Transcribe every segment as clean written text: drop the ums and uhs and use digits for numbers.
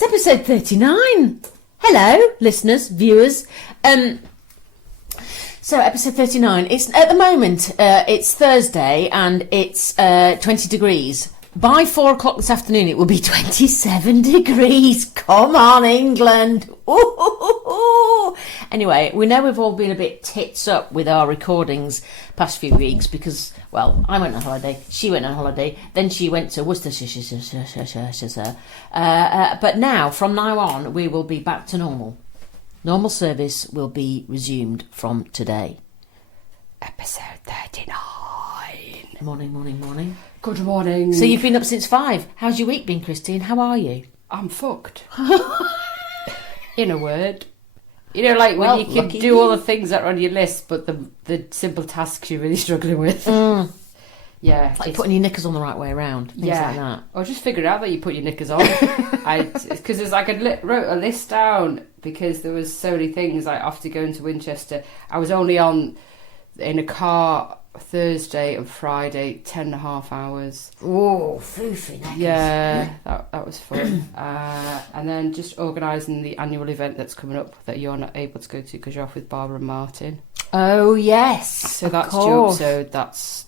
It's episode 39. Hello, listeners, viewers. So episode 39. It's at the moment. It's Thursday and it's 20 degrees. By 4 o'clock this afternoon, it will be 27 degrees. Come on, England. Ooh. Anyway, we know we've all been a bit tits up with our recordings past few weeks because, well, I went on holiday, she went on holiday, then she went to Worcestershire. But now, from now on, we will be back to normal. Normal service will be resumed from today. Episode 39. Morning. Good morning. So you've been up since 5. How's your week been, Christine? How are you? I'm fucked. In a word. You know, like when you can do all the things that are on your list, but the simple tasks you're really struggling with. Yeah. Like putting your knickers on the right way around. Things like that. Or just figuring out that you put your knickers on. Because there's like wrote a list down because there was so many things. Like after going to Winchester, I was only in a car Thursday and Friday, 10.5 hours. Oh, foofy knickers. Yeah, that was fun. And then just organising the annual event that's coming up that you're not able to go to because you're off with Barbara and Martin. Oh, yes. So that's due. So that's...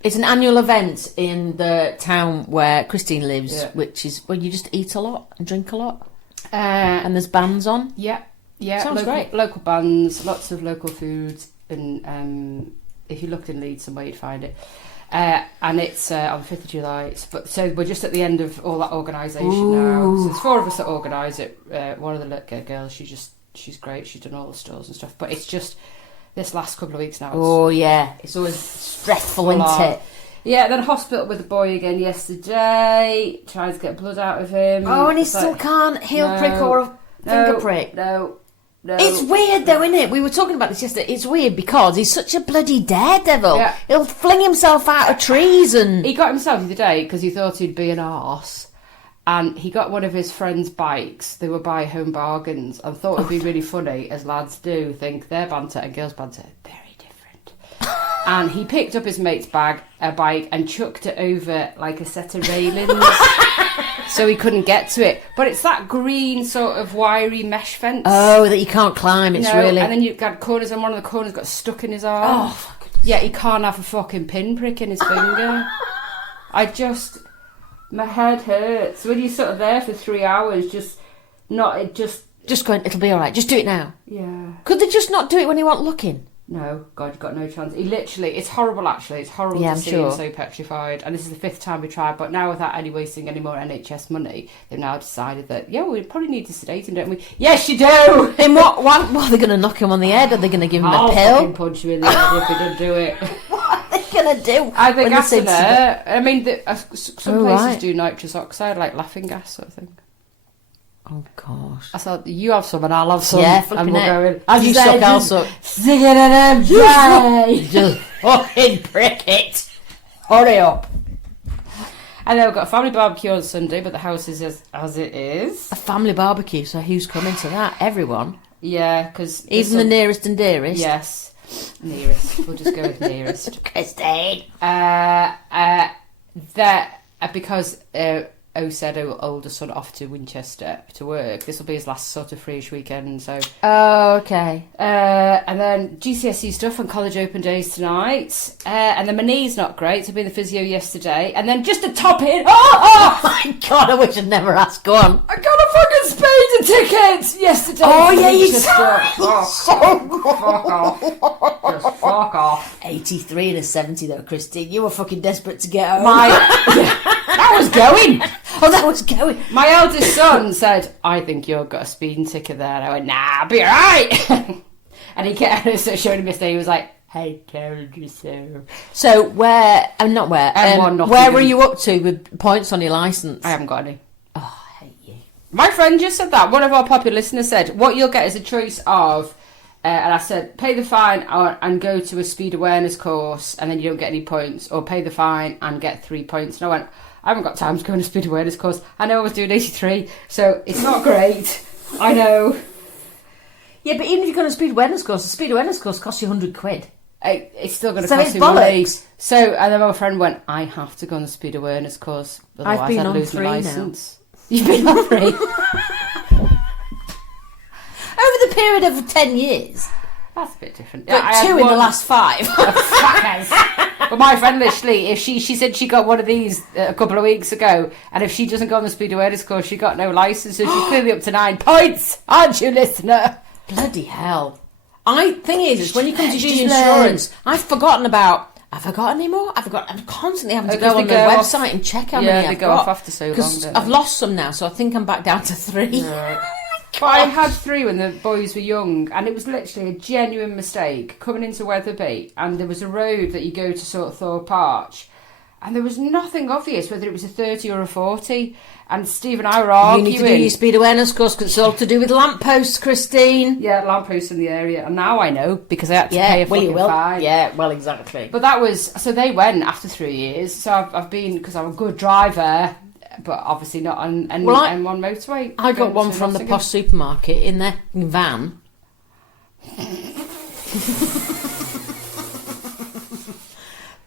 It's an annual event in the town where Christine lives, which is where you just eat a lot and drink a lot. And there's bands on. Yeah. Sounds great. Local bands, lots of local foods, and if you looked in Leeds somewhere you'd find it. And it's on the 5th of July. So we're just at the end of all that organisation now. So there's 4 of us that organise it. One of the girls, she's great. She's done all the stores and stuff. But it's just this last couple of weeks now. It's always stressful, isn't it? Yeah, then hospital with the boy again yesterday. Trying to get blood out of him. Oh, and he still can't heel prick or a finger prick. No. It's weird though, isn't it? We were talking about this yesterday. It's weird because he's such a bloody daredevil. Yeah. He'll fling himself out of trees and... He got himself the other day because he thought he'd be an arse. And he got one of his friend's bikes. They were buy home bargains and thought it'd be really funny, as lads do, think their banter and girls' banter are very different. And he picked up his mate's bike and chucked it over like a set of railings. So he couldn't get to it. But it's that green sort of wiry mesh fence. Oh, that you can't climb. It's really... And then you've got corners and one of the corners got stuck in his arm. Oh, fuck. Yeah, he can't have a fucking pinprick in his finger. My head hurts. When you're sort of there for 3 hours, just going, it'll be all right. Just do it now. Yeah. Could they just not do it when you weren't looking? No, God, you've got no chance. He literally, it's horrible actually. It's horrible to see him so petrified. And this is the 5th time we tried, but now without wasting any more NHS money, they've now decided that, we probably need to sedate him, don't we? Yes, you do! In what are they going to knock him on the head? Are they going to give him a pill? I'll fucking punch you in the head if he don't do it. What are they going to do? I think I mean, some places do nitrous oxide, like laughing gas sort of thing. Oh, gosh. I thought, you have some and I'll have some. Yeah, and we'll go in. As you suck, I'll suck. Stick it in him, just fucking prick it. Hurry up. And then we've got a family barbecue on Sunday, but the house is as it is. A family barbecue, so who's coming to that? Everyone? Yeah, because... Even the nearest and dearest? Yes. Nearest. We'll just go with nearest. Christine. Because... said older son off to Winchester to work. This will be his last sort of free-ish weekend, so... Oh, okay. And then GCSE stuff and college open days tonight. And then my knee's not great, so I've been to the physio yesterday. And then just to top it... Oh my God, I wish I'd never asked. Go on. I got a fucking speeder ticket yesterday. Oh, yeah, you said Fuck off. Just fuck off. 83 and a 70, though, Christine. You were fucking desperate to get home. That was going. Oh, that was going. My eldest son said, I think you've got a speeding ticket there. And I went, nah, I'll be alright. And he kept showing him yesterday. He was like, I told you so. So where were you up to with points on your licence? I haven't got any. Oh, I hate you. My friend just said that. One of our popular listeners said, what you'll get is a choice of... and I said, pay the fine and go to a speed awareness course and then you don't get any points. Or pay the fine and get 3 points. And I went... I haven't got time to go on a speed awareness course. I know I was doing 83, so it's not great. I know. Yeah, but even if you go on a speed awareness course, the speed awareness course costs you £100. It's still going to cost you money. So, and then my friend went, I have to go on a speed awareness course, otherwise I'd lose my licence. You've been on 3. Over the period of 10 years. That's a bit different. But I had 2 in the one- last 5. But my friend literally, if she said she got one of these a couple of weeks ago, and if she doesn't go on the speed awareness course, she got no licence, so she's clearly up to 9 points, aren't you, listener? Bloody hell. Thing is when you come to do Just insurance, I've forgotten about. Have I got any more? I'm constantly having to go on the website and check how many I've go got. off after so long. Because I've lost some now, so I think I'm back down to 3. Right. But I had 3 when the boys were young, and it was literally a genuine mistake coming into Wetherby, and there was a road that you go to sort of Thorpe Arch, and there was nothing obvious whether it was a 30 or a 40, and Steve and I were arguing. You need to do your speed awareness course because it's all to do with lampposts, Christine. Yeah, lampposts in the area, and now I know because I had to pay a fucking fine. Yeah, well, exactly. But that was so they went after 3 years. So I've been because I'm a good driver, but obviously not on M1 motorway. I got one from the posh supermarket in their van.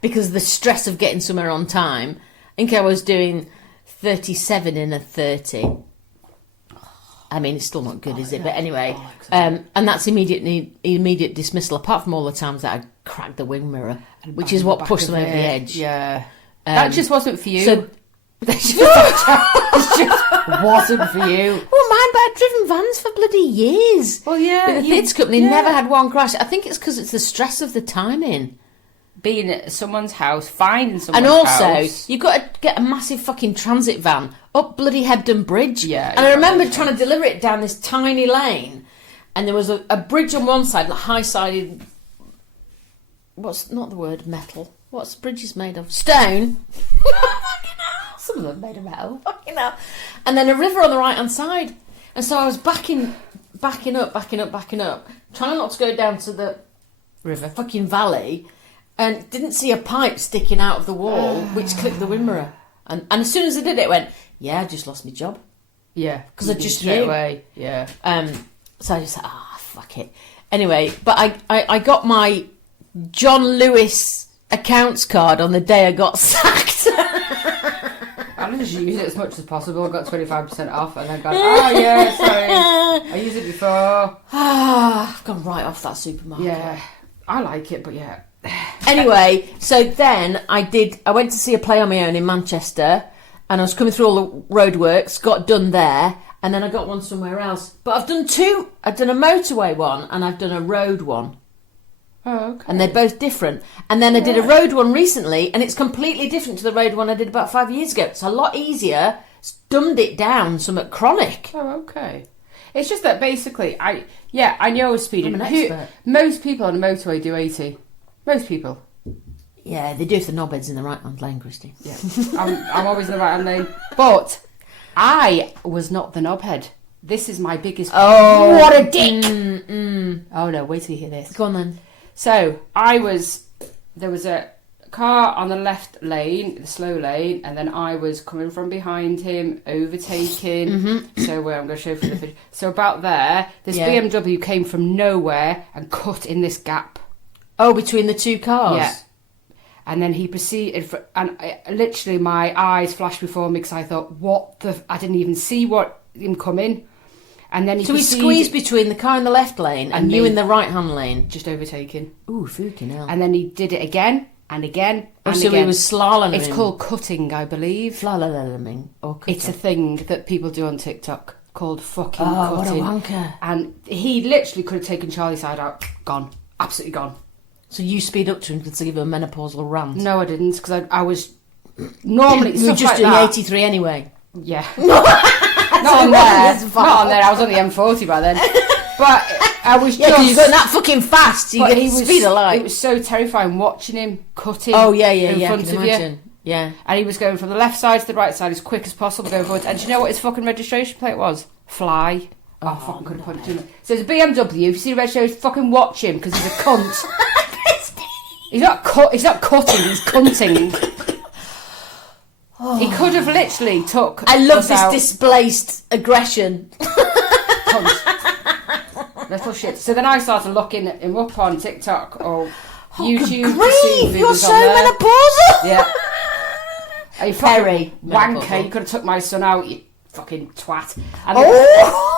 Because of the stress of getting somewhere on time. I think I was doing 37 in a 30. I mean, it's still not good, is it? But anyway, and that's immediate dismissal, apart from all the times that I cracked the wing mirror, which is what pushed them over the edge. Yeah. That just wasn't for you. So, it just wasn't for you. Well, mine, but I've driven vans for bloody years. Well, yeah. With the Thids Company, never had one crash. I think it's because it's the stress of the timing. Being at someone's house, finding someone's house. And also, house. you've got to get a massive fucking transit van up bloody Hebden Bridge. Yeah. And I remember trying to deliver it down this tiny lane, and there was a bridge on one side, like high-sided... What's not the word metal? What's bridges made of? Stone. Some of them made of metal. Fucking hell. And then a river on the right-hand side. And so I was backing up, trying not to go down to the river fucking valley, and didn't see a pipe sticking out of the wall, which clipped the wind mirror. And as soon as I did it, it went, yeah, I just lost my job. Yeah. Because I just straight knew. Away. Yeah. So I just said, fuck it. Anyway, but I got my John Lewis accounts card on the day I got sacked. I just use it as much as possible. I got 25% off, and then gone, oh yeah, sorry, I used it before. I've gone right off that supermarket. Yeah, I like it, but yeah. Anyway, so then I went to see a play on my own in Manchester, and I was coming through all the roadworks, got done there, and then I got one somewhere else. But I've done 2. I've done a motorway one, and I've done a road one. Oh, okay. And they're both different. And then I did a road one recently, and it's completely different to the road one I did about 5 years ago. It's a lot easier. It's dumbed it down, somewhat chronic. Oh, okay. It's just that basically, I know speeding. I'm an expert. Most people on a motorway do 80. Most people. Yeah, they do if the knobhead's in the right-hand lane, Christy. Yeah, I'm always in the right-hand lane. But I was not the knobhead. This is my biggest... Oh, what a dick! Oh, no, wait till you hear this. Go on, then. So, there was a car on the left lane, the slow lane, and then I was coming from behind him, overtaking. Mm-hmm. So, I'm going to show for the video. So, about there, this BMW came from nowhere and cut in this gap. Oh, between the 2 cars? Yeah. And then he proceeded, and literally my eyes flashed before me because I thought, I didn't even see him coming. And then he squeezed between the car in the left lane and you in the right-hand lane. Just overtaking. Ooh, fucking hell. And then he did it again and again and so again. he was slaloming. It's called cutting, I believe. Slaloming. It's a thing that people do on TikTok called fucking cutting. What a wanker. And he literally could have taken Charlie's side out. Gone. Absolutely gone. So you speed up to him to give him a menopausal rant? No, I didn't, because I was... Normally, you were just doing 83 anyway. Yeah. Not on there. I was on the M40 by then. But I was just... Yeah, because you're going that fucking fast. You get speed of light. It was so terrifying watching him cutting in front of imagine. you. Yeah. And he was going from the left side to the right side as quick as possible going forward. And do you know what his fucking registration plate was? Fly. Oh, I fucking couldn't put it to him. So it's a BMW. If you see the registration, fucking watch him because he's a cunt. He's not cutting, he's cunting. He could have literally took... I love this displaced aggression. Cunt. Little shit. So then I started looking him up on TikTok or YouTube. Good grief, you're so menopausal. Yeah. Hey, Perry. Wanker, you could have took my son out, you fucking twat. And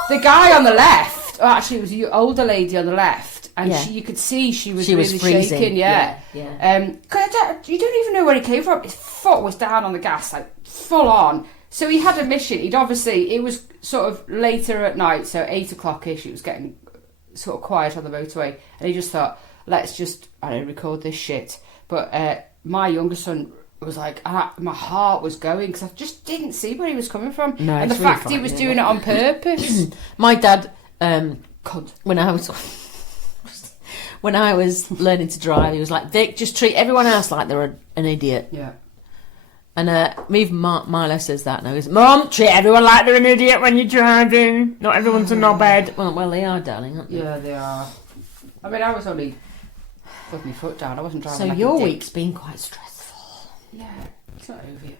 the guy on the left, actually it was the older lady on the left, and you could see she was really freezing. shaking, you don't even know where he came from. His foot was down on the gas, like full on. So he had a mission. It was sort of later at night, so 8 o'clock-ish, it was getting sort of quiet on the motorway, and he just thought, let's just, record this shit. But my younger son was like, my heart was going, because I just didn't see where he was coming from. No, and the really fact he was doing it on purpose. My dad, when I was learning to drive, he was like, Vic, just treat everyone else like they're an idiot. Yeah. And even Milo says that now. He goes, Mum, treat everyone like they're an idiot when you're driving. Not everyone's a knobhead. Well, they are, darling, aren't they? Yeah, they are. I mean, I was only with my foot down. I wasn't driving. So like your a dick. week's been quite stressful. Yeah, it's not over yet.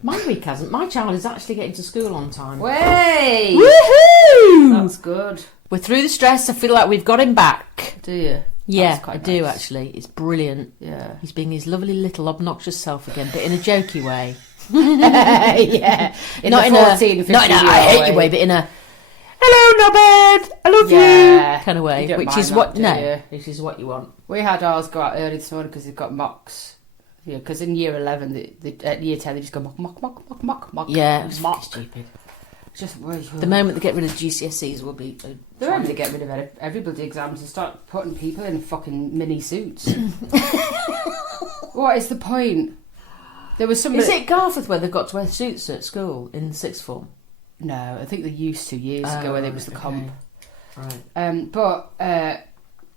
My week hasn't. My child is actually getting to school on time. Way! Woohoo! That's good. We're through the stress. I feel like we've got him back. Do you? Yeah, I do actually. It's brilliant. Yeah. He's being his lovely little obnoxious self again, but in a jokey way. Yeah. Not in a 14, 15 not in a I hate you way, but in a hello, Nobed, I love you kind of way, which is what this is what you want. We had ours go out early this morning because they've got mocks. Yeah, because in year 11, at year 10, they just go mock. Yeah, it's mock. Stupid. Just the moment they get rid of GCSEs will be. They're going to get rid of everybody exams and start putting people in fucking mini suits. What is the point? There was somebody. Is it Garforth where they've got to wear suits at school in sixth form? No, I think they used to years ago when it was the comp. Right. But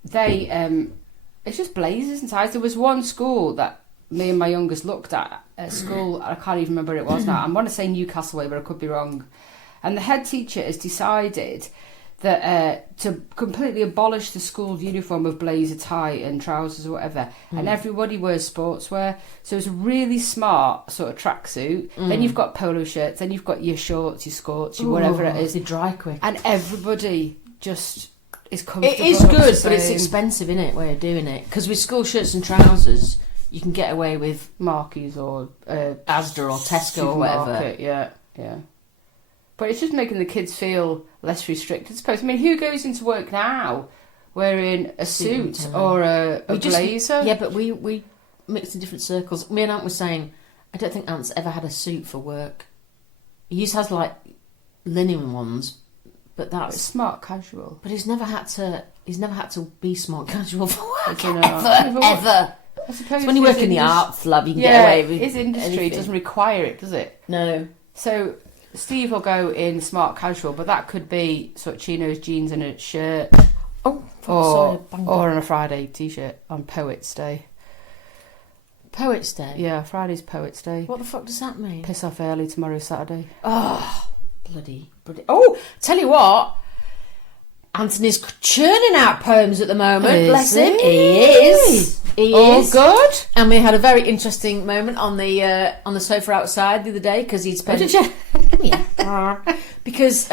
they it's just blazes inside. There was one school that me and my youngest looked at school. I can't even remember where it was now. I want to say Newcastle way, but I could be wrong. And the head teacher has decided that to completely abolish the school uniform of blazer, tie and trousers or whatever, and everybody wears sportswear. So it's a really smart sort of tracksuit. Then you've got polo shirts, then you've got your shorts, your skirts, your whatever it is. They dry quick. And everybody just is comfortable. It is good, but it's expensive, isn't it, way of doing it? Because with school shirts and trousers, you can get away with Markies or Asda or Tesco or whatever. Yeah. But it's just making the kids feel less restricted, I suppose. I mean, who goes into work now wearing a suit or a blazer? Yeah, but we mix in different circles. Me and Ant were saying, I don't think Ant's ever had a suit for work. He used to have like linen ones, but that's smart casual. But he's never had to be smart casual for work ever. I suppose it's when you work in the arts, love, you can get away with his industry anything. Doesn't require it, does it? No. So Steve will go in smart casual, but that could be sort of chinos, jeans and a shirt. Oh, or on a Friday t-shirt on Poets' Day. Poets' Day? Yeah, Friday's Poets' Day. What the fuck does that mean? Piss off early tomorrow, Saturday. Oh, bloody. Oh, tell you what. Anthony's churning out poems at the moment. Bless him. He is. Good. And we had a very interesting moment on the sofa outside the other day because he'd spent. Oh, did you? Yeah. Because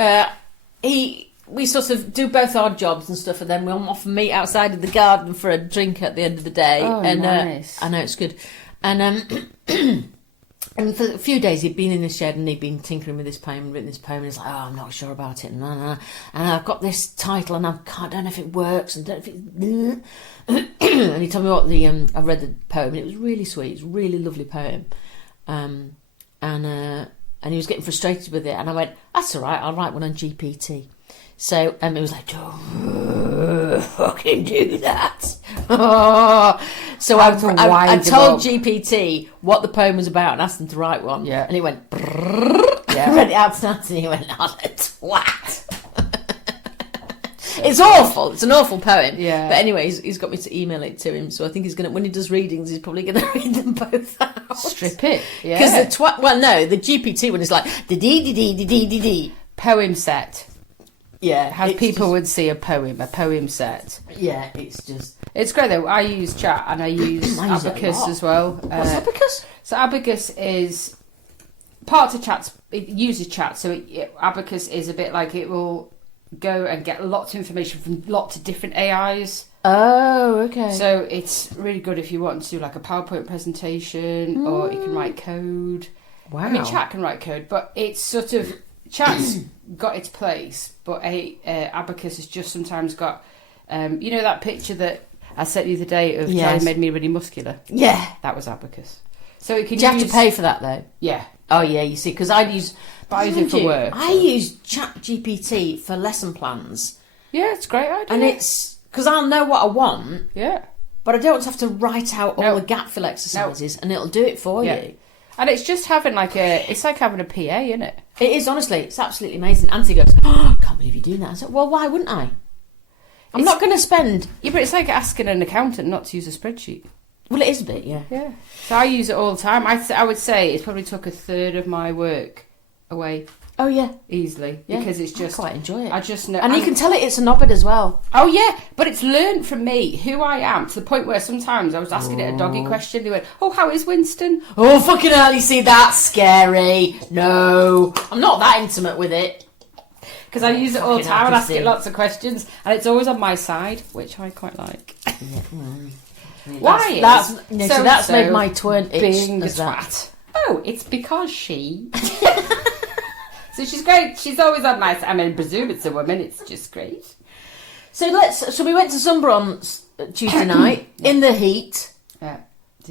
we sort of do both our jobs and stuff, and then we'll often meet outside of the garden for a drink at the end of the day. Oh, and nice. I know it's good. And and for a few days he'd been in the shed and he'd been tinkering with this poem and written this poem, and he's like, oh, I'm not sure about it, and I've got this title and I don't know if it works and don't know if it. And he told me what I read the poem and it was really sweet. It's a really lovely poem, and he was getting frustrated with it, and I went, that's all right, I'll write one on GPT. So it was like, don't fucking do that. So I told GPT what the poem was about and asked him to write one. Yeah. And he went, I read it out to Nancy and he went, oh, a twat. It's awful. It's an awful poem. Yeah. But anyway, he's got me to email it to him. So I think he's when he does readings, he's probably going to read them both out. Strip it. Yeah. Because the GPT one is like, dee. Poem set. Yeah, how people would see a poem set. Yeah, it's great though. I use chat and I use Abacus as well. What's Abacus? So Abacus is part of chat. It uses chat, so Abacus is a bit like it will go and get lots of information from lots of different AIs. Oh, okay. So it's really good if you want to do like a PowerPoint presentation, or it can write code. Wow. I mean, chat can write code, but it's sort of chat's got its place, but abacus has just sometimes got, you know that picture that I sent you the day of Charlie made me really muscular? Yeah. That was abacus. So it can Do you have to pay for that, though? Yeah. Oh, yeah, you see, because I use it for work. I use ChatGPT for lesson plans. Yeah, it's a great idea. And it's... Because I'll know what I want. Yeah. But I don't want to have to write out all the gap fill exercises, and it'll do it for you. And it's just having it's like having a PA, isn't it? It is, honestly. It's absolutely amazing. Auntie goes, oh, I can't believe you're doing that. I said, well, why wouldn't I? I'm not going to spend... Yeah, but it's like asking an accountant not to use a spreadsheet. Well, it is a bit, yeah. Yeah. So I use it all the time. I would say it's probably took a third of my work away. Oh, yeah. Easily. Yeah. Because it's just... I quite enjoy it. I just know... And you can tell it's a knobhead as well. Oh, yeah. But it's learned from me who I am, to the point where sometimes I was asking it a doggy question. They went, oh, how is Winston? Oh, fucking hell, you see, that's scary. No. I'm not that intimate with it. Because I use it all the time and ask it lots of questions, and it's always on my side, which I quite like. Why that's made my twin itch being a as that. twat. Oh, it's because she... So she's great. She's always on my side. I mean, I presume it's a woman. It's just great. So we went to Zumba on Tuesday night in the heat. Yeah.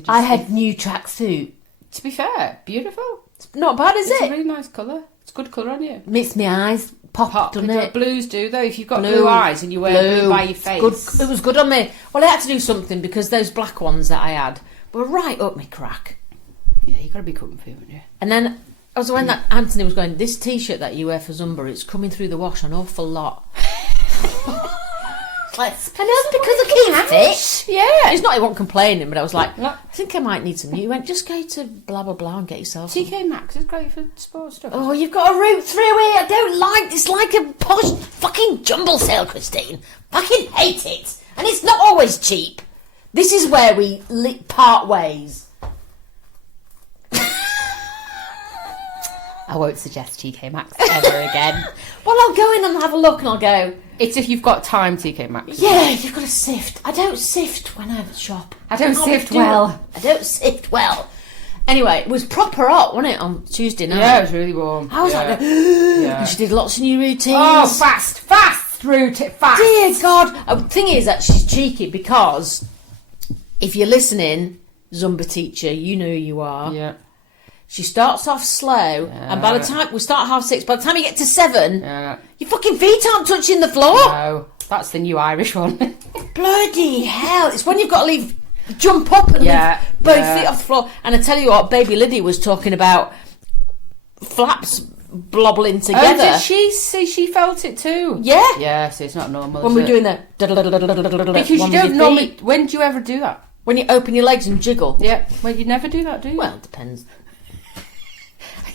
I had new tracksuit. To be fair, beautiful. It's not bad, is It's it? a really nice colour. It's a good colour on you. Makes my eyes pop, doesn't it? Blues do, though. If you've got blue eyes and you wear blue by your face. Good. It was good on me. Well, I had to do something because those black ones that I had were right up my crack. Yeah, you got to be comfy, haven't you? And then I was when that Anthony was going, this T-shirt that you wear for Zumba, it's coming through the wash an awful lot. Like, I know, because I keep it. Yeah. It's not he wasn't complaining, but I was like, I think I might need some new. He went, just go to blah, blah, blah and get yourself some. TK Maxx is great for sports stuff. Oh, you've got a route through it. I don't like it's like a posh fucking jumble sale, Christine. Fucking hate it. And it's not always cheap. This is where we part ways. I won't suggest TK Maxx ever again. Well, I'll go in and have a look and I'll go... It's if you've got time, TK Maxx. Yeah, you've got to sift. I don't sift when I shop. I don't sift well. I don't sift well. Anyway, it was proper hot, wasn't it, on Tuesday night? Yeah, it was really warm. I was like... And she did lots of new routines. Oh, fast routine, fast. Dear God. The thing is that she's cheeky because if you're listening, Zumba teacher, you know who you are. Yeah. She starts off slow, and by the time we start 6:30, by the time you get to 7, your fucking feet aren't touching the floor. No, that's the new Irish one. Bloody hell! It's when you've got to jump up and leave both feet off the floor. And I tell you what, Baby Liddy was talking about flaps blobbling together. Oh, did she see? She felt it too. Yeah. Yeah. So it's not normal. When we're doing the because you don't normally. When do you ever do that? When you open your legs and jiggle. Yeah. Well, you never do that, do you? Well, it depends.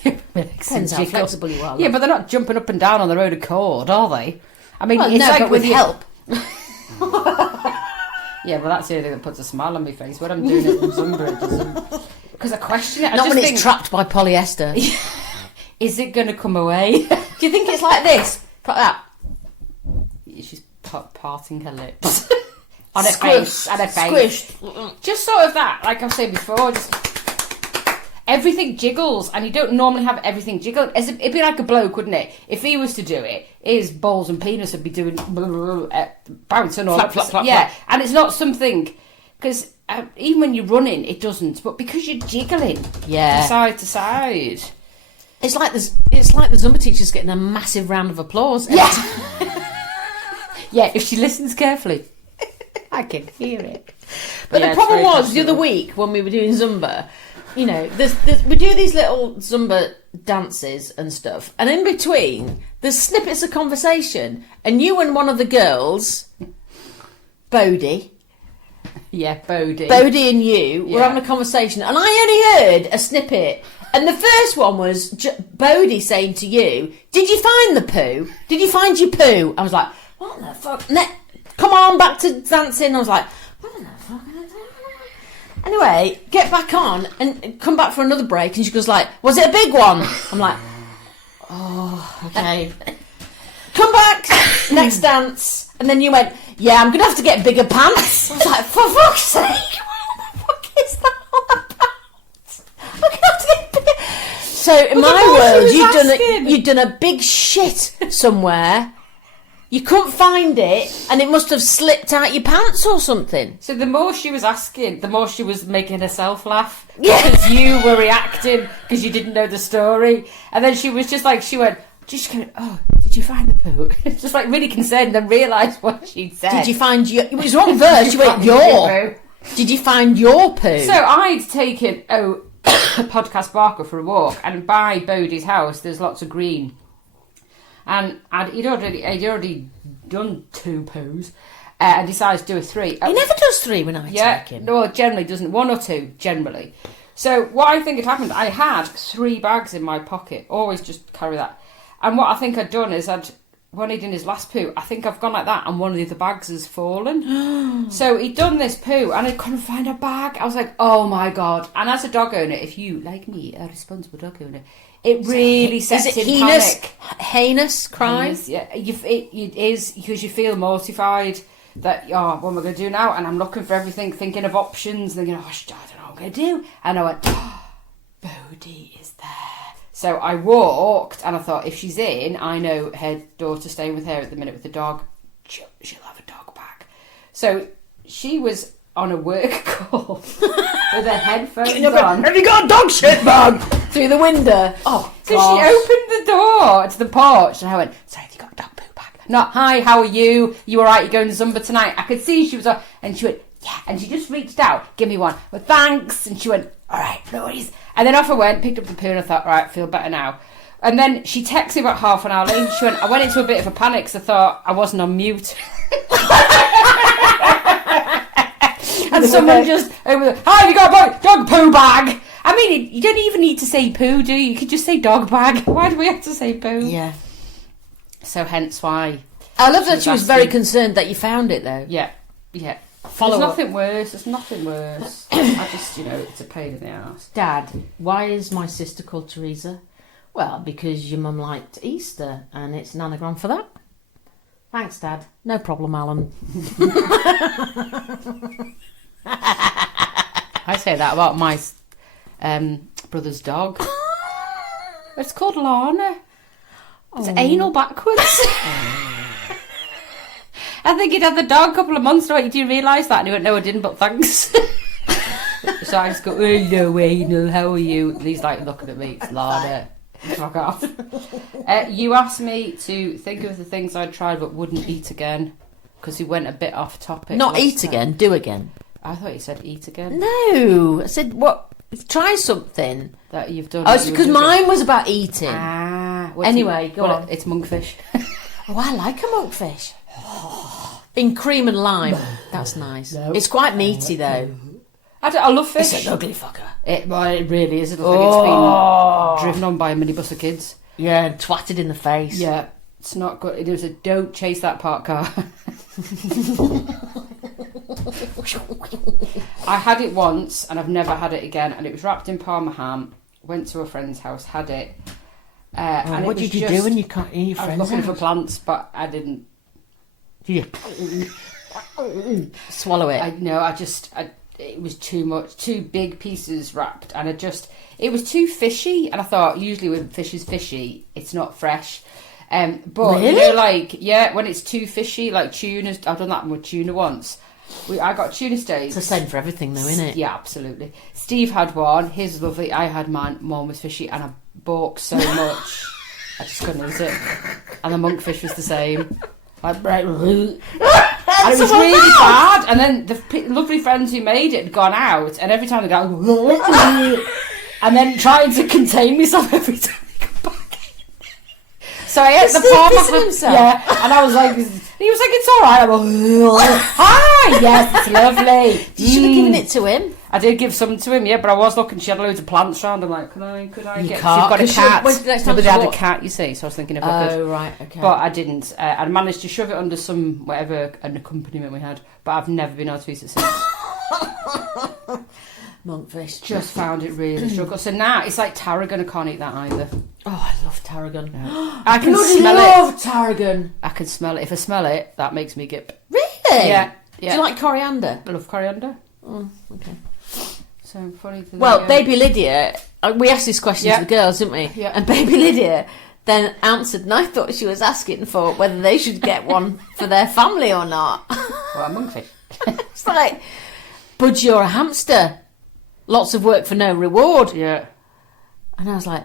Depends how flexible you are. Yeah, but they're not jumping up and down on their own accord, are they? I mean, well, it's no, like but with help. Yeah, well, that's the only thing that puts a smile on my face. When I'm doing it in Zumba, it doesn't. Because I question it. Not when it's trapped by polyester. Is it going to come away? Do you think it's like this? Like that? She's parting her lips. On Squish. her face. Squished. Just sort of that, like I was saying before, just... Everything jiggles, and you don't normally have everything jiggle. It'd be like a bloke, wouldn't it? If he was to do it, his balls and penis would be doing bouncing all flap. Yeah, and it's not something because even when you're running, it doesn't. But because you're jiggling, side to side, it's like the Zumba teacher's getting a massive round of applause. Yeah, yeah. If she listens carefully, I can hear it. But the problem was the other week when we were doing Zumba. You know, we do these little Zumba dances and stuff, and in between, there's snippets of conversation, and you and one of the girls, Bodie. Yeah, Bodie. Bodie and you were having a conversation, and I only heard a snippet, and the first one was Bodie saying to you, did you find the poo? Did you find your poo? I was like, what the fuck? Come on, back to dancing. I was like, what the fuck? Anyway, get back on and come back for another break. And she goes like, was it a big one? I'm like, oh, okay. Come back, next dance. And then you went, yeah, I'm going to have to get bigger pants. I was like, for fuck's sake, what the fuck is that all about? I'm going to have to get bigger. So in Well, the my more she world, was asking. you'd done a big shit somewhere. You couldn't find it, and it must have slipped out your pants or something. So the more she was asking, the more she was making herself laugh. Yeah. Because you were reacting because you didn't know the story. And then she was just like, she went, just going, oh, did you find the poo? Just like really concerned, then realised what she'd said. Did you find your... It was the wrong verse. She went, your. Did you find your poo? So I'd taken Podcast Barker for a walk, and by Bodie's house there's lots of green. And he'd already done 2 poos and decided to do a 3. He never does 3 when I take him. No, generally doesn't. 1 or 2, generally. So what I think had happened, I had 3 bags in my pocket. Always just carry that. And what I think I'd done is when he'd done his last poo, I think I've gone like that and one of the other bags has fallen. So he'd done this poo and I couldn't find a bag. I was like, oh my God. And as a dog owner, if you, like me, a responsible dog owner, it really sets in panic. Heinous crime? Heinous, yeah. It is, because you feel mortified that, oh, what am I going to do now? And I'm looking for everything, thinking of options, thinking, oh, I don't know what I'm going to do. And I went, oh, Bodie is there. So I walked and I thought, if she's in, I know her daughter's staying with her at the minute with the dog. She'll have a dog back. So she was on a work call with her headphones on. Have you got a dog shit bag? Through the window. Oh, so she opened the door to the porch and I went, sorry, have you got a dog poo bag? Not, hi, how are you? You all right? You going to Zumba tonight? I could see she was on. And she went, yeah. And she just reached out, give me one. Well, thanks. And she went, all right, no worries. And then off I went, picked up the poo and I thought, right, feel better now. And then she texted me about half an hour later. She went, I went into a bit of a panic because I thought I wasn't on mute. And someone just over there, hi, have you got a dog poo bag? I mean, you don't even need to say poo, do you? You could just say dog bag. Why do we have to say poo? Yeah. So hence why. I love that she was very concerned that you found it, though. Yeah, yeah. Follow There's up. nothing worse. There's nothing worse. I just, it's a pain in the ass. Dad, why is my sister called Teresa? Well, because your mum liked Easter, and it's an anagram for that. Thanks, Dad. No problem, Alan. I say that about my brother's dog. It's called Lana. It's anal backwards. I think he'd had the dog a couple of months ago. Do you realise that? And he went, no, I didn't, but thanks. So I just go, hello, anal, how are you? And he's like looking at me, it's Lana. Fuck off. You asked me to think of the things I'd tried but wouldn't eat again, because he went a bit off topic. Not eat again, do again. I thought you said eat again. No, I said, what? Try something. That you've done. Oh, it's because mine was about eating. Anyway, go on. It's monkfish. Oh, I like a monkfish. In cream and lime. That's nice. No. It's quite meaty, though. I love fish. It's an ugly fucker. It really is. I think it's been driven on by a minibus of kids. Yeah, and twatted in the face. Yeah, it's not good. It was a don't chase that parked car. I had it once and I've never had it again, and it was wrapped in Parma ham. Went to a friend's house, had it. And what did you do when you can't in your friend's I was looking house? for plants, but I didn't. Yeah. Swallow it. It was too much, 2 big pieces wrapped, and it was too fishy. And I thought, usually when fish is fishy, it's not fresh. But really? When it's too fishy, like tuna, I've done that with tuna once. I got tuna steaks. It's the same for everything, though, isn't it? Yeah, absolutely. Steve had one. His was lovely. I had mine. Mine was fishy, and I balked so much, I just couldn't eat it. And the monkfish was the same. Like, and it was really bad. And then the lovely friends who made it had gone out, and every time they go, and then trying to contain myself every time they come back. So I ate the Parma. Yeah, and I was like, he was like, it's all right. I'm like, hi, yes, it's lovely. You should have given it to him. I did give some to him, yeah, but I was looking. She had loads of plants around. I'm like, could I you get? Can't, she's got a cat. Nobody had a what? cat, you see. So I was thinking if I could. Oh right, okay. But I didn't. I managed to shove it under some whatever an accompaniment we had, but I've never been able to eat it since. Monkfish. Just found it really struggle. So now it's like tarragon. I can't eat that either. Oh, I love tarragon. No. I can smell it. love tarragon. I can smell it. If I smell it, that makes me gip. Really? Yeah. Do you like coriander? I love coriander. Oh, okay. So funny. Well, baby Lydia, we asked this question to the girls, didn't we? Yeah. And baby Lydia then answered, and I thought she was asking for whether they should get one for their family or not. Well, a monkfish. It's like, Budgie or a hamster? Lots of work for no reward. Yeah. And I was like,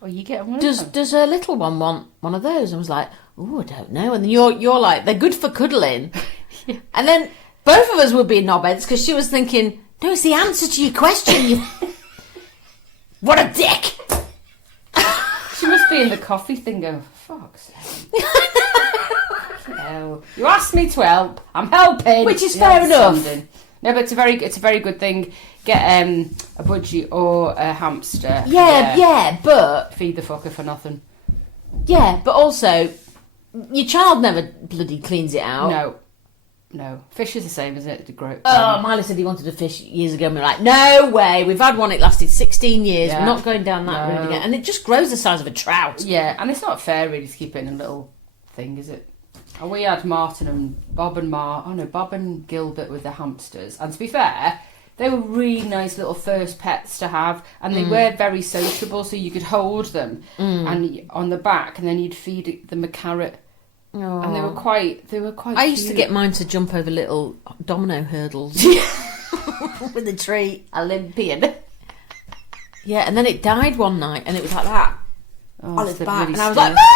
Well, you get one. does her little one want one of those? I was like, oh, I don't know. And then you're like, they're good for cuddling. Yeah. And then both of us would be knobheads because she was thinking, no, it's the answer to your question. What a dick. She must be in the coffee thing going, fuck's sake. No. You asked me to help. I'm helping. Which is fair enough. Sending. No, but it's a very good thing. Get a budgie or a hamster. Yeah, but Feed the fucker for nothing. yeah, but also your child never bloody cleans it out. No. Fish is the same, isn't it? Oh, Miley said he wanted a fish years ago, and we were like, no way. We've had one, it lasted 16 years. Yeah. We're not going down that road again. And it just grows the size of a trout. Yeah, and it's not fair really to keep it in a little thing, is it? And we had Martin and Bob and Gilbert with the hamsters. And to be fair, they were really nice little first pets to have, and they were very sociable, so you could hold them and on the back, and then you'd feed them a carrot. Oh. And they were quite. I used to get mine to jump over little domino hurdles with a treat. Olympian. Yeah, and then it died one night, and it was like that on its the back, bloody and I was skin. like, Mama!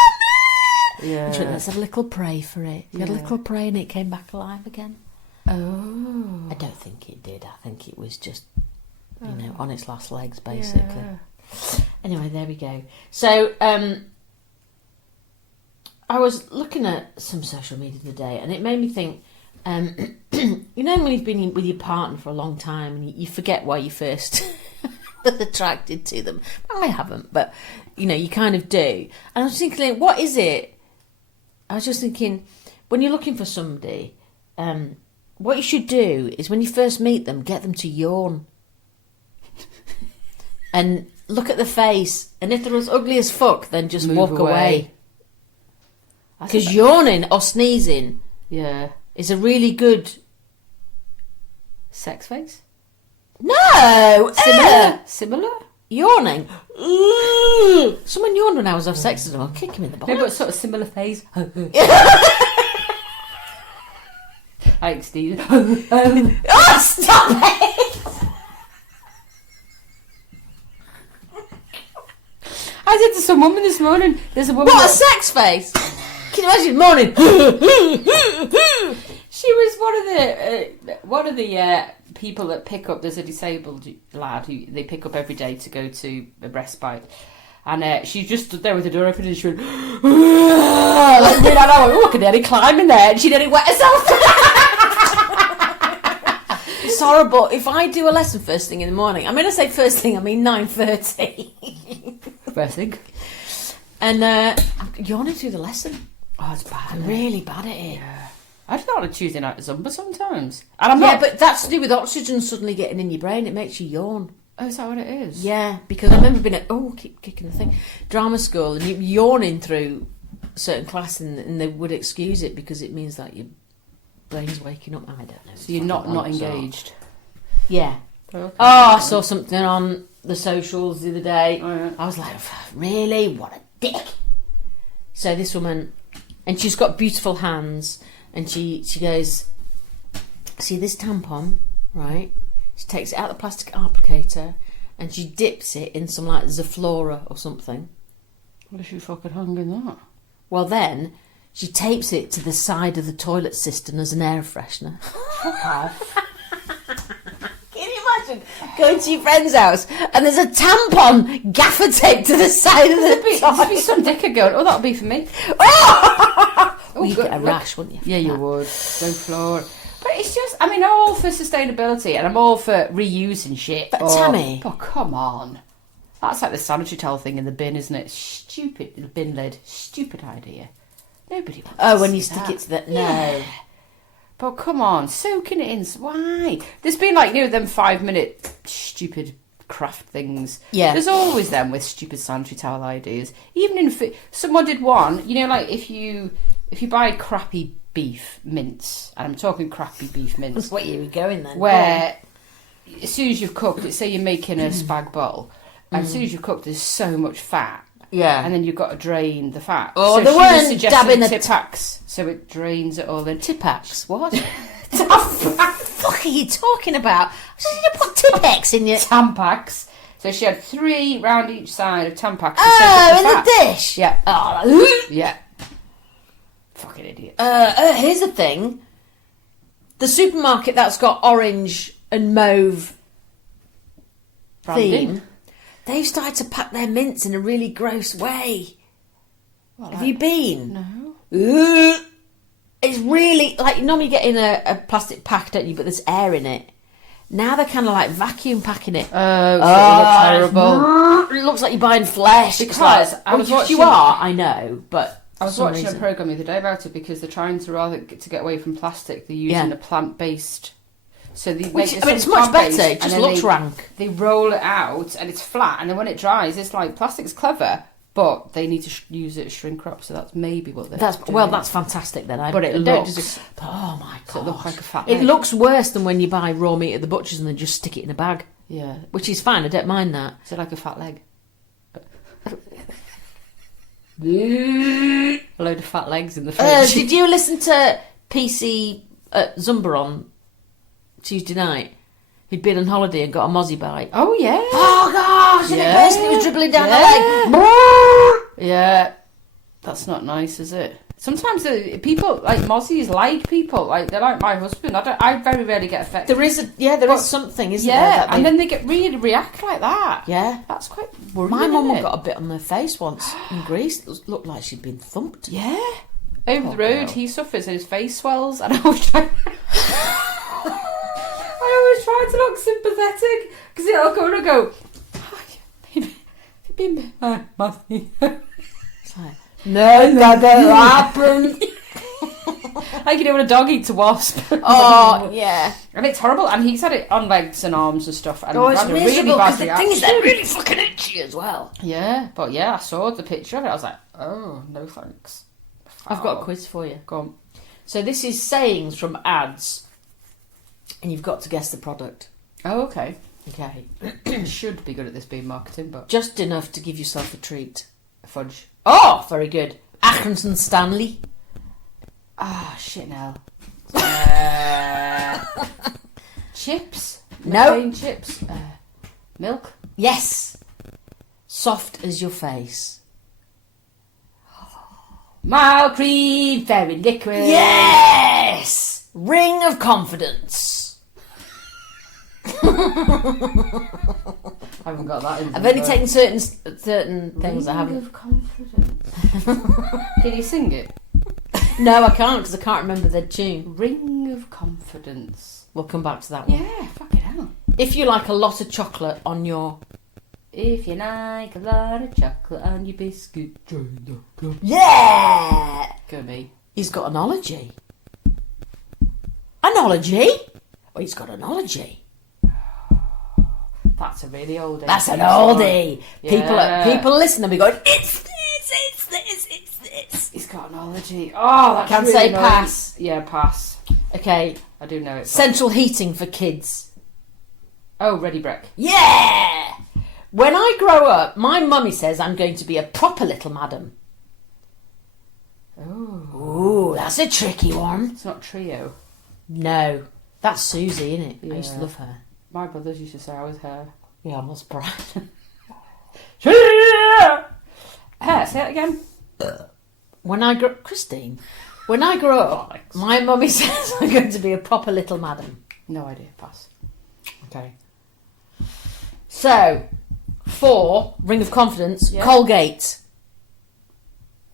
Yeah. And she went, let's have a little pray for it. We had a little pray, and it came back alive again. Oh. I don't think it did. I think it was just, on its last legs, basically. Yeah. Anyway, there we go. So, I was looking at some social media today, and it made me think, you know when you've been with your partner for a long time and you forget why you first was attracted to them? Well, I haven't, but, you kind of do. And I was thinking, what is it? I was just thinking, when you're looking for somebody, what you should do is when you first meet them, get them to yawn. And look at the face, and if they're as ugly as fuck, then just Move walk away. I Because think yawning or sneezing Yeah. is a really good... Sex face? No! Similar? Yawning? Ooh. Someone yawned when I was off sex with them. I'll kick him in the No, bollocks. but sort of similar phase. Thanks, Steve. Oh, stop it! I did to some woman this morning. There's a woman. What a sex face! Can you imagine morning? She was one of the people that pick up. There's a disabled lad who they pick up every day to go to a respite, and she just stood there with the door open and she went, like, I went, oh, can Eddie climb in there? And she nearly wet herself. It's horrible. If I do a lesson first thing in the morning, I mean, I say first thing, I mean 9:30. First thing. And I'm yawning through the lesson. Oh, it's bad. I'm really bad at it. Yeah. I do that on a Tuesday night at Zumba sometimes. And I'm not. But that's to do with oxygen suddenly getting in your brain. It makes you yawn. Oh, is that what it is? Yeah, because I remember being at, keep kicking the thing, drama school, and you're yawning through certain class, and they would excuse it because it means that your brain's waking up. I don't know. So you're not engaged. Yeah. Okay. Oh, I saw something on the socials the other day. Oh, yeah. I was like, really? What a dick. So this woman, and she's got beautiful hands, and she goes, see this tampon, right? She takes it out of the plastic applicator, and she dips it in some like Zaflora or something. What if you fucking hung in that? Well then, she tapes it to the side of the toilet cistern as an air freshener. Fuck off. Can you imagine going to your friend's house and there's a tampon gaffer taped to the side of the There'd be toilet? some dicker going, oh, that'll be for me. Well, you'd get a rash, wouldn't you? Yeah, you would. Go floor. But it's just, I mean, I'm all for sustainability and I'm all for reusing shit. But Tammy... Oh, come on. That's like the sanitary towel thing in the bin, isn't it? Stupid, the bin lid. Stupid idea. Nobody wants Oh, to when see you stick that. it to the... No. Yeah. But come on, soaking it in. Why? There's been like, them 5-minute stupid craft things. Yeah. There's always them with stupid sanitary towel ideas. Even in... Someone did one, like if you buy crappy beef mince, and I'm talking crappy beef mince. What year are we going then? Where as soon as you've cooked, say you're making a spag bol, and as soon as you've cooked, there's so much fat. Yeah. And then you've got to drain the fat. Oh, so they she weren't was suggesting dabbing the Tipax, so it drains it all in. Tipax? What? What the fuck are you talking about? So you put Tipex in your... Tampax. So she had 3 round each side of Tampax. Oh, in the dish? Yeah. Oh, Yeah. Fucking idiot. here's the thing. The supermarket that's got orange and mauve Branding. theme, they've started to pack their mints in a really gross way. What, Have like- you been? No. Ugh. It's really like you normally get in a plastic pack, don't you? But there's air in it. Now they're kind of like vacuum packing it. Oh, so it looks horrible. It looks like you're buying flesh. It's Because like, I was you watching- are, I know, but I was for some watching reason. a programme the other day about it because they're trying to rather to get away from plastic. They're using Yeah. a plant-based. So they Which, make I mean, it's some much plant-based, better. It and just then looks they, rank. They roll it out and it's flat, and then when it dries, it's like plastic's clever, but they need to use it as shrink wrap. So that's maybe what they're doing. Well, that's fantastic then. But it don't looks- just- oh my So god, it looks like a fat It leg. looks worse than when you buy raw meat at the butcher's and then just stick it in a bag, Yeah. which is fine. I don't mind that. Is it like a fat leg? A load of fat legs in the fridge. Did you listen to PC at Zumba on Tuesday night? Who'd been on holiday and got a mozzie bite. Oh yeah. Oh gosh! And Yeah. it personally was dribbling down Yeah. the leg. Yeah, that's not nice, is it? Sometimes people like mozzies like people like they're like my husband. I very rarely get affected. There is something, isn't there? Yeah, that and then they get really react like that. yeah. That's quite worrying. My mum isn't it? got a bit on her face once in Greece. It looked like she'd been thumped. Yeah. Over Oh, the road, girl. he suffers and his face swells, and I was trying. I always try to look sympathetic because it'll come and go. It's like, no, that don't happen. Like you know when a dog eats a wasp. Oh yeah. And it's horrible. And he's had it on legs and arms and stuff. And Oh, it's had a miserable bad because the thing is reaction. they're really fucking itchy as well. Yeah, but yeah, I saw the picture of it. I was like, oh, no thanks. I've got a quiz for you. Go on. So this is sayings from ads, and you've got to guess the product. Oh, okay. Okay. Should be good at this being marketing, but Just enough to give yourself a treat. fudge. Oh, very good. Accrington Stanley. Ah, shit now. Chips? No. McCain chips? Milk? Yes. Soft as your face. Mild cream, very liquid. Yes. Ring of confidence. I haven't got that in I've there, only but- taken certain things I Ring haven't. of confidence. Can you sing it? No, I can't because I can't remember the tune. Ring of confidence. We'll come back to that one. Yeah, fucking hell. If you like a lot of chocolate on your... If you like a lot of chocolate on your biscuit, join the club. Yeah! Go me. He's got an ology. An ology? Oh, he's got an ology. That's a really old. That's an 80s song. oldie. Yeah. People listen and be going, it's this, it's this, it's this. He's got an ology. Oh, that's Can really say annoying. pass. Yeah, pass. Okay, I do know it. but- central heating for kids. Oh, Ready Breck. Yeah! When I grow up, my mummy says I'm going to be a proper little madam. Oh, Ooh, that's a tricky one. it's not Trio. No, that's Susie, isn't it? I used to Yeah. love her. My brothers used to say I was her. Yeah, I'm not surprised. Say it again. When I grow... Christine, when I grow up, Bollocks. my mummy says I'm going to be a proper little madam. No idea. Pass. Okay. So, 4, ring of confidence, Yeah. Colgate.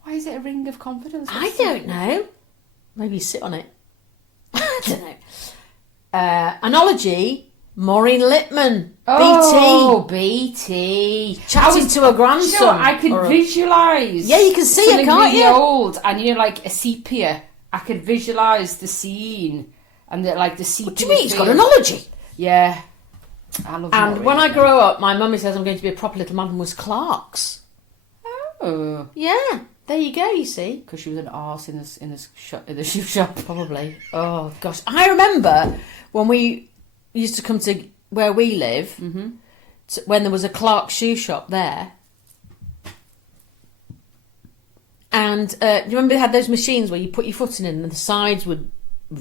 Why is it a ring of confidence? I don't know. Maybe sit on it. I don't know. Analogy, Maureen Lipman. Oh, BT. BT. Chatting to her grandson. You know what? I could Or a- visualise. Yeah, you can see it, something can't really you? old, and you know, like a sepia. I could visualise the scene and the sepia. What do you mean? It's got feel. analogy. Yeah. I love And Maureen when I Lipman. grow up, my mummy says I'm going to be a proper little madam was Clark's. Oh. Yeah, there you go, you see. Because she was an arse in the shoe shop. Probably. Oh, gosh. I remember when we used to come to where we live, when there was a Clark shoe shop there. And do you remember they had those machines where you put your foot in and the sides would...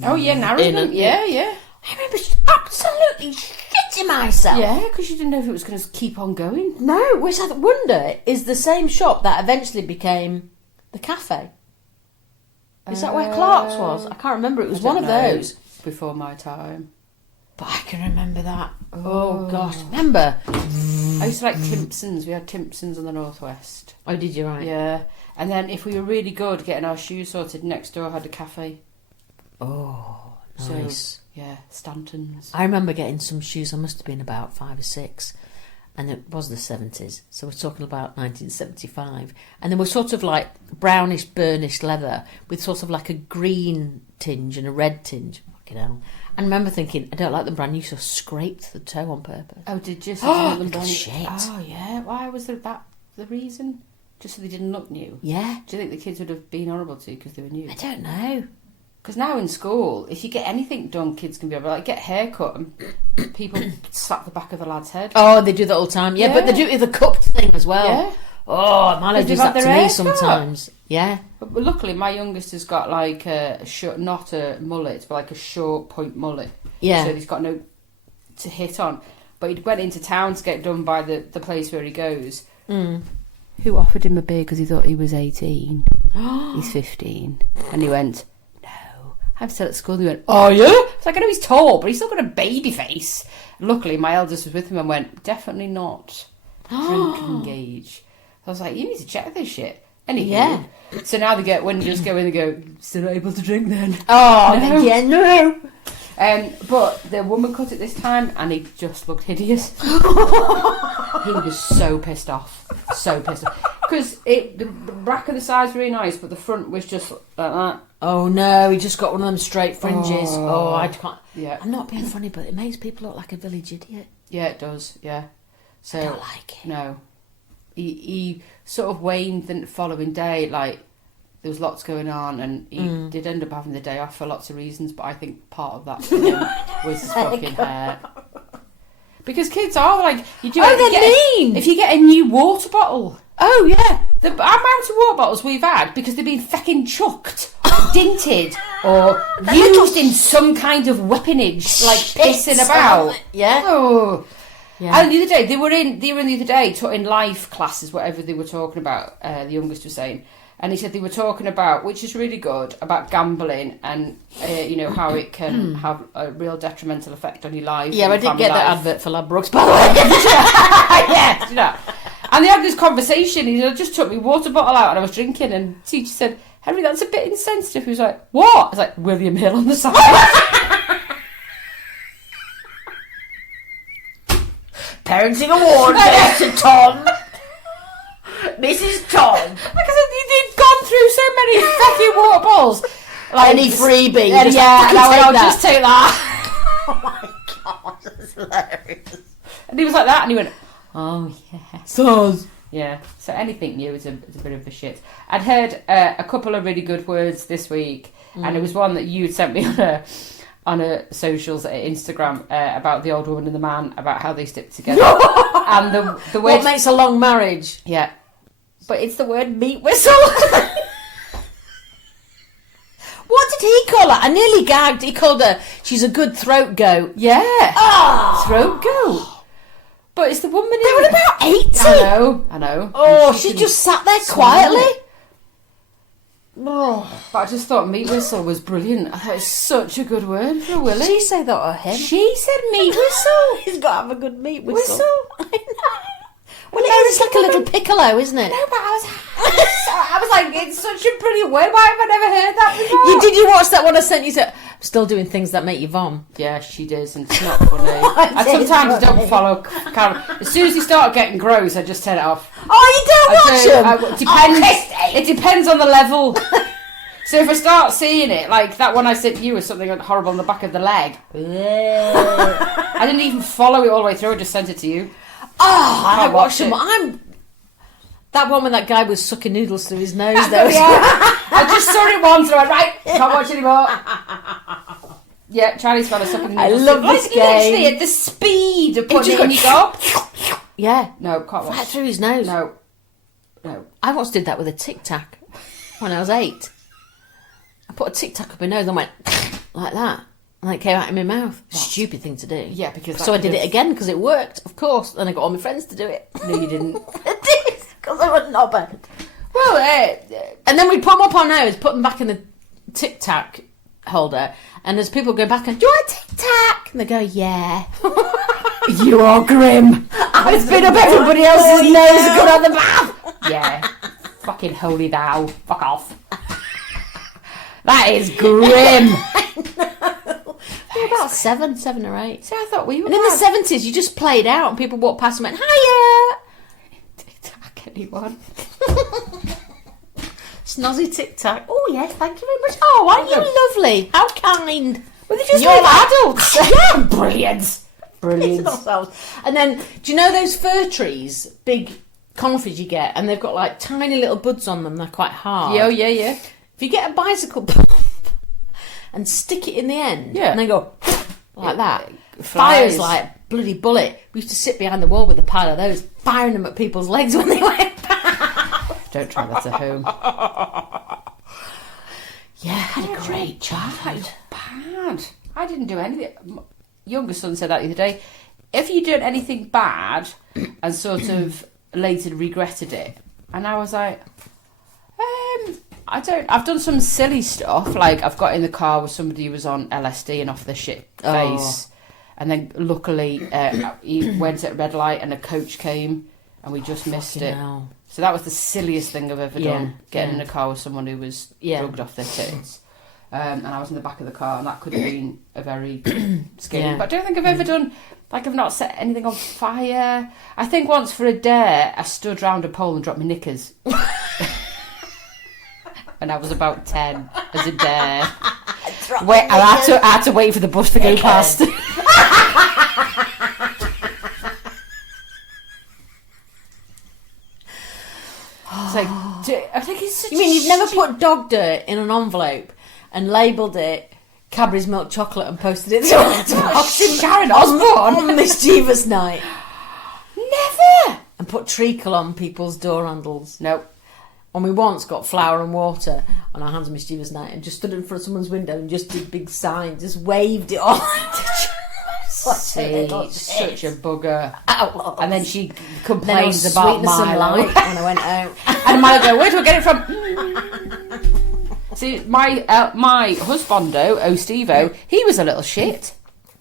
Oh, yeah, narrow them. Yeah, yeah. I remember absolutely shitting myself. Yeah, because you didn't know if it was going to keep on going. No, which I wonder is the same shop that eventually became the cafe. Is that where Clark's was? I can't remember. It was one of those. Before my time. But I can remember that. Oh gosh, remember? I used to like Timpsons. We had Timpsons on the Northwest. Oh, did you? Right. Yeah. And then if we were really good getting our shoes sorted, next door had a cafe. Oh, nice. So, yeah, Stanton's. I remember getting some shoes. I must have been about 5 or 6, and it was the 70s. So we're talking about 1975, and they were sort of like brownish, burnished leather with sort of like a green tinge and a red tinge. Fucking hell! And I remember thinking, I don't like them brand new, so I scraped the toe on purpose. Oh, did you? So them brand shit! Oh yeah. Why was that the reason? Just so they didn't look new? Yeah. Do you think the kids would have been horrible to you because they were new? I don't know. Because now in school, if you get anything done, kids can be able to like get a haircut and people slap the back of the lad's head. Oh, they do that all the time. Yeah, but they do it with the cupped thing as well. Yeah. Oh, Milo does that to me sometimes. Yeah. But luckily, my youngest has got like a short, not a mullet, but like a short point mullet. Yeah. So he's got no to hit on. But he went into town to get done by the place where he goes. Who offered him a beer because he thought he was 18. He's 15. And he went... I'm still at school. And he went, oh yeah? It's like, I know he's tall, but he's still got a baby face. Luckily, my eldest was with him and went, definitely not drinking age. I was like, you need to check this shit. Anyway, yeah. So now they get, when you just go in, they go, still not able to drink then. Oh, no. Yeah, no. But the woman cut it this time and he just looked hideous. He was so pissed off. So pissed off. Because the back of the side's really nice, but the front was just like that. Oh no, he just got one of them straight fringes. Oh, I can't. Yeah. I'm not being funny, but it makes people look like a village idiot. Yeah, it does. Yeah. So I don't like it. No. He sort of waned the following day. Like there was lots going on, and he did end up having the day off for lots of reasons. But I think part of that for him was his fucking hair. Because kids are like, you do. Oh, they're mean. If you get a new water bottle. Oh yeah. The amount of water bottles we've had because they've been fucking chucked, dinted, or used in some kind of weaponage, like pissing about. Yeah. Oh. Yeah. And the other day, they were in the other day in life classes, whatever they were talking about. The youngest was saying, and he said they were talking about, which is really good, about gambling and how it can have a real detrimental effect on your life. Yeah, I did get that advert for Ladbrokes, by the way. Yeah, you know. And they had this conversation. He just took me water bottle out and I was drinking, and the teacher said, Henry, that's a bit insensitive. He was like, what? I was like, William Hill on the side. Parenting award goes to Tom. Mrs. Tom. Like I said, you'd gone through so many fucking water bottles. Like, any freebie. Yeah, and I'll just take that. Oh my god, that's hilarious. And he was like that, and he went, oh yeah. Soz. Yeah, so anything new is a bit of a shit. I'd heard a couple of really good words this week, and it was one that you sent me on a socials, Instagram, about the old woman and the man, about how they stick together. And the word... What makes a long marriage? Yeah. But it's the word meat whistle. What did he call her? I nearly gagged. He called her, she's a good throat goat. Yeah. Oh. Throat goat. But it's the woman... They were about 80. I know. Oh, she just sat there quietly. Oh, but I just thought meat whistle was brilliant. I thought it was such a good word for Willie. Did she say that or him? She said meat whistle. He's got to have a good meat whistle. I know. Well, it's like a little piccolo, isn't it? No, but I was like, it's such a brilliant word. Why have I never heard that before? Did you watch that one I sent you? I'm still doing things that make you vom. Yeah, she does, and it's not funny. I sometimes don't follow Karen. As soon as you start getting gross, I just turn it off. Oh, you don't watch them? It depends on the level. So if I start seeing it, like that one I sent you was something horrible on the back of the leg. I didn't even follow it all the way through. I just sent it to you. Oh, I watched it. them. That one when that guy was sucking noodles through his nose, though. Yeah. I just saw it once and I went, right, can't watch anymore. Yeah, Charlie's trying to suck noodles. I love this game. Literally at the speed speed of putting it in your gob. Yeah. No, can't Right watch. through his nose. No. I once did that with a Tic Tac when I was 8. I put a Tic Tac up my nose and went like that. And it came out in my mouth. Stupid thing to do. Yeah, because So I did it again because it worked, of course. Then I got all my friends to do it. No, you didn't. I did, because I was knobhead. Well, And then we put them up our nose, put them back in the Tic Tac holder, and as people go back and, do you want a Tic Tac? And they go, yeah. you are grim. I've been up everybody else's nose and got out the bath. Yeah. Fucking holy thou. Fuck off. That is grim. We were about 7 or 8. See, I thought we were And in the 70s, you just played out and people walked past and went, hiya! Tic Tac, anyone? Snazzy Tic Tac. Oh, yes, thank you very much. Oh, aren't you lovely? How kind. Well, they just You're made like- adults. Yeah, Brilliant. Brilliant. And then, do you know those fir trees, big conifers you get, and they've got like tiny little buds on them, they're quite hard. Yeah, yeah, yeah. If you get a bicycle pump and stick it in the end, Yeah. and then go like that, flies. fires like bloody bullet. We used to sit behind the wall with a pile of those, firing them at people's legs when they went past. Don't try that at home. Yeah, I had a great childhood. Bad. I didn't do anything. My younger son said that the other day. If you did anything bad and sort of later regretted it, and I was like, I don't. I've done some silly stuff, like I've got in the car with somebody who was on LSD and off their shit face, and then luckily he went at a red light and a coach came and we just missed it. Hell. So that was the silliest thing I've ever Yeah, done, getting yeah. in a car with someone who was drugged off their tits. And I was in the back of the car, and that could have been a very scary. Yeah. But I don't think I've ever done, like, I've not set anything on fire. I think once for a dare, I stood round a pole and dropped my knickers. And I was about 10 as a dare. Wait, I had to wait for the bus to go past. It's like, I think it's such You mean a you've never put dog dirt in an envelope and labelled it Cadbury's milk chocolate and posted it to Sharon Osbourne on mischievous night Never! and put treacle on people's door handles? No. And we once got flour and water on our hands on mischievous night and just stood in front of someone's window and just did big signs, just waved it on. See, such a bugger. Ow. And then she Then I was complains about sweetness and Milo. light when I went out. And Milo go, where do I get it from? See, my husbando, Stevo, he was a little shit.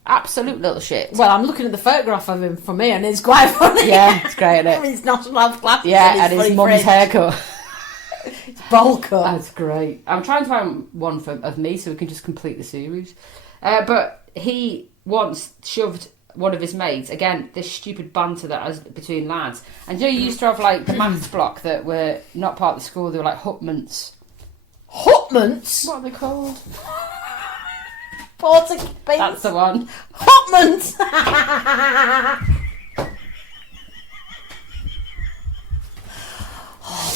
Absolute little shit. Well, I'm looking at the photograph of him from here and it's quite funny. Yeah, it's great, isn't it? His national health glasses Yeah, and his funny mum's fringe. haircut. Bowl cut. That's great. I'm trying to find one of me so we can just complete the series. But he once shoved one of his mates, again, this stupid banter that was between lads. And you used to have like the maths block that were not part of the school, they were like hutments. Hotments? What are they called? Porter beans. That's the one. Hotments!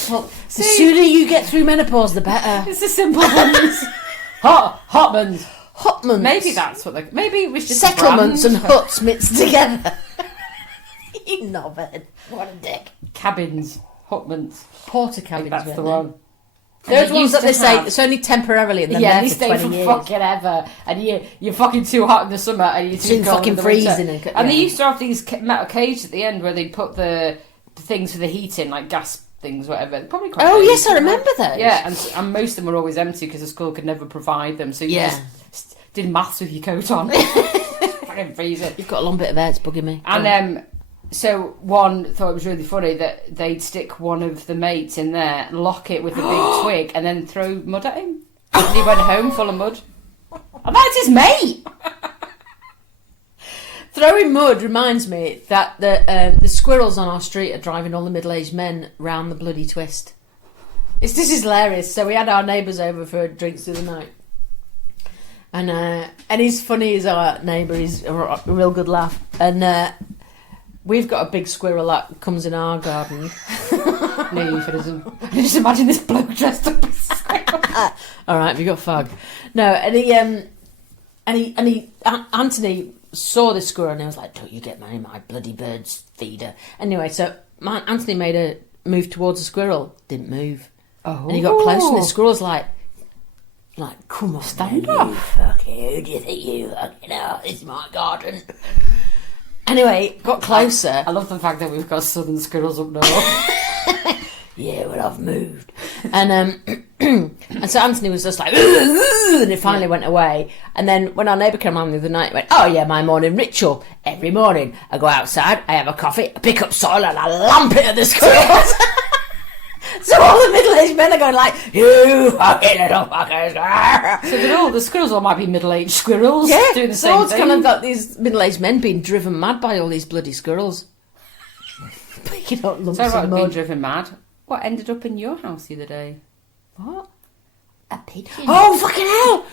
Well, the sooner you get through menopause, the better. It's the simple ones. Hotmans. Hotments. Maybe that's what they... Maybe it was just Settlements a brand. and huts mixed together. You knobhead. What a dick. Cabins. Hutments. Porter I think cabins. that's the weren't one. they? Those And it ones used that they to say have- it's only temporarily and then Yeah, there they for stay 20 for years. fucking ever, and you're fucking too hot in the summer, and you're too Too cold fucking in the winter. freezing And they yeah. used to have these metal cages at the end where they put the things for the heating, like gas things, whatever. They're probably quite. Oh, big, yes, I weren't they? remember those. Yeah, and most of them were always empty because the school could never provide them. So you Yeah. just did maths with your coat on. Fucking freezing. You've got a long bit of hair, it's bugging me. And so one thought it was really funny that they'd stick one of the mates in there, lock it with a big twig, and then throw mud at him. And he went home full of mud. And that's his mate. Throwing mud reminds me that the squirrels on our street are driving all the middle-aged men round the bloody twist. This is hilarious. So we had our neighbours over for drinks the other night. And he's funny as our neighbour. He's a real good laugh. And we've got a big squirrel that comes in our garden. No euphemism. Just imagine this bloke dressed up as a squirrel. All right, have you got fag? No, Anthony saw this squirrel and I was like, don't you get my bloody bird's feeder. Anyway, so Anthony made a move towards the squirrel, didn't move. Oh. And he got close and the squirrel's like, come on, stand up. Who do you think you fucking are? This is my garden. Anyway, got closer. I love the fact that we've got southern squirrels up north. Yeah, well, I've moved. And and so Anthony was just like, and it finally went away. And then when our neighbour came home the other night, he went, oh yeah, my morning ritual. Every morning I go outside, I have a coffee, I pick up soil and I lump it at the squirrels. So all the middle-aged men are going like, you fucking little fuckers. So the squirrels all might be middle-aged squirrels doing the so same it's thing. kind of got these middle-aged men being driven mad by all these bloody squirrels. Picking up lumps So of about being mud. driven mad. What ended up in your house the other day? What? A pigeon. Oh, fucking hell!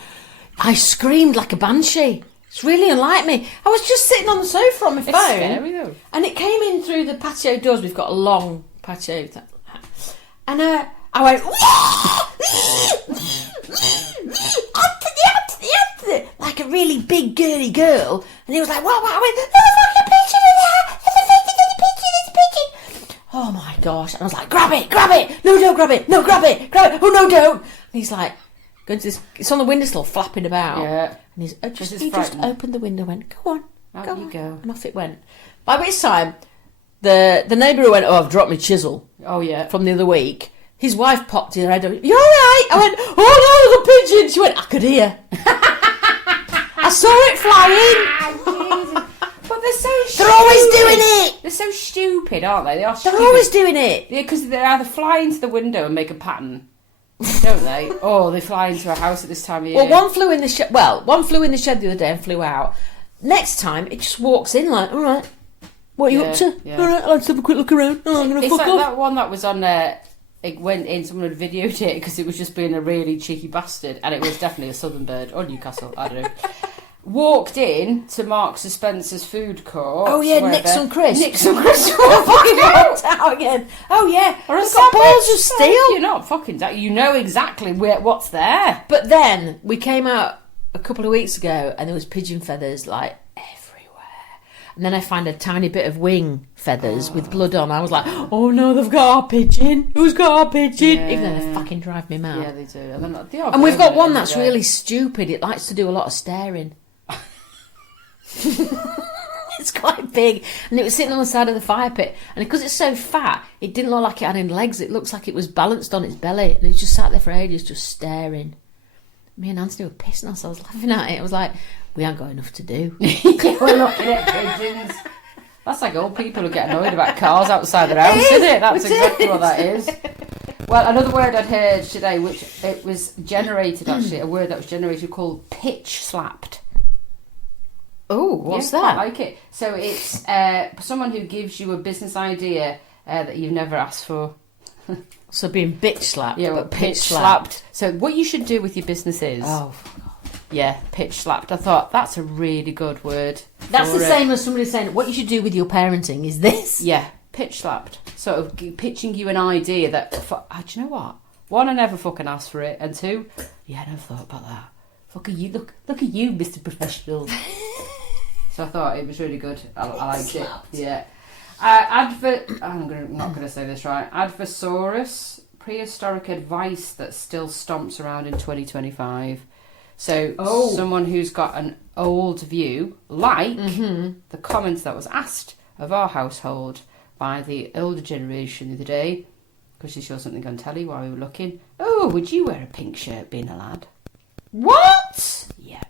I screamed like a banshee. It's really unlike me. I was just sitting on the sofa on my phone. It's scary though. And it came in through the patio doors. We've got a long patio. And I went, Anthony, like a really big girly girl. And he was like, what? I went, there's a fucking pigeon in there. There's a pigeon. Oh my gosh. And I was like, grab it. No, don't grab it. No, grab it. Oh, no, don't. And he's like, going to this, it's on the windowsill flapping about. Yeah. And he just opened the window and went, go on. Out you go. And off it went. By which time, the neighbour who went, oh, I've dropped my chisel. Oh yeah. From the other week, his wife popped in her head. You all right? I went, oh no, there's a pigeon. She went, I could hear. I saw it flying. But they're so stupid. They're always doing it. They're so stupid, aren't they? They are stupid. They're always doing it. Yeah, because they either fly into the window and make a pattern, don't they? Or they fly into a house at this time of year. Well, one flew in the shed. One flew in the shed the other day and flew out. Next time, it just walks in like, all right, what are you up to? Yeah. All right, I'll just have a quick look around. Oh, I'm going to It's fuck like off. that one that was on it went in, someone had videoed it because it was just being a really cheeky bastard, and it was definitely a southern bird, or Newcastle, I don't know. Walked in to Marks and Spencer's food court. Oh yeah, nick some crisps. Nick some crisps. Fucking walked out again. Oh yeah, Or a they've got balls of sandwich. steel. You're not fucking... You know exactly what's there. But then we came out a couple of weeks ago and there was pigeon feathers like everywhere. And then I found a tiny bit of wing feathers with blood on. I was like, oh no, they've got our pigeon. Who's got our pigeon? Yeah. Even though they fucking drive me mad. Yeah, they do. And, And we've got one that's really stupid. It likes to do a lot of staring. It's quite big, and it was sitting on the side of the fire pit, and because it's so fat it didn't look like it had any legs. It looks like it was balanced on its belly, and it was just sat there for ages just staring. Me and Anthony were pissing us. I was laughing at it. I was like, we ain't got enough to do. We're looking at pigeons. That's like old people who get annoyed about cars outside their house, isn't it? That's exactly what that is. Well, another word I'd heard today, which it was generated actually, a word that was generated called pitch slapped. Oh, what's I that? like it. So it's someone who gives you a business idea that you've never asked for. So being bitch slapped, Yeah, but pitch slapped. So what you should do with your business is, yeah, pitch slapped. I thought that's a really good word. That's for the it. same as somebody saying what you should do with your parenting is this. Yeah, pitch slapped. Sort of pitching you an idea that, do you know what? One, I never fucking asked for it, and two, yeah, I never thought about that. Look at you, look at you, Mr. Professional. So I thought it was really good. I liked it. Yeah. I'm not going to say this right. Adversaurus, prehistoric advice that still stomps around in 2025. So someone who's got an old view, like the comments that was asked of our household by the older generation the other day, because she saw something on telly while we were looking. Oh, would you wear a pink shirt being a lad? What? Yeah.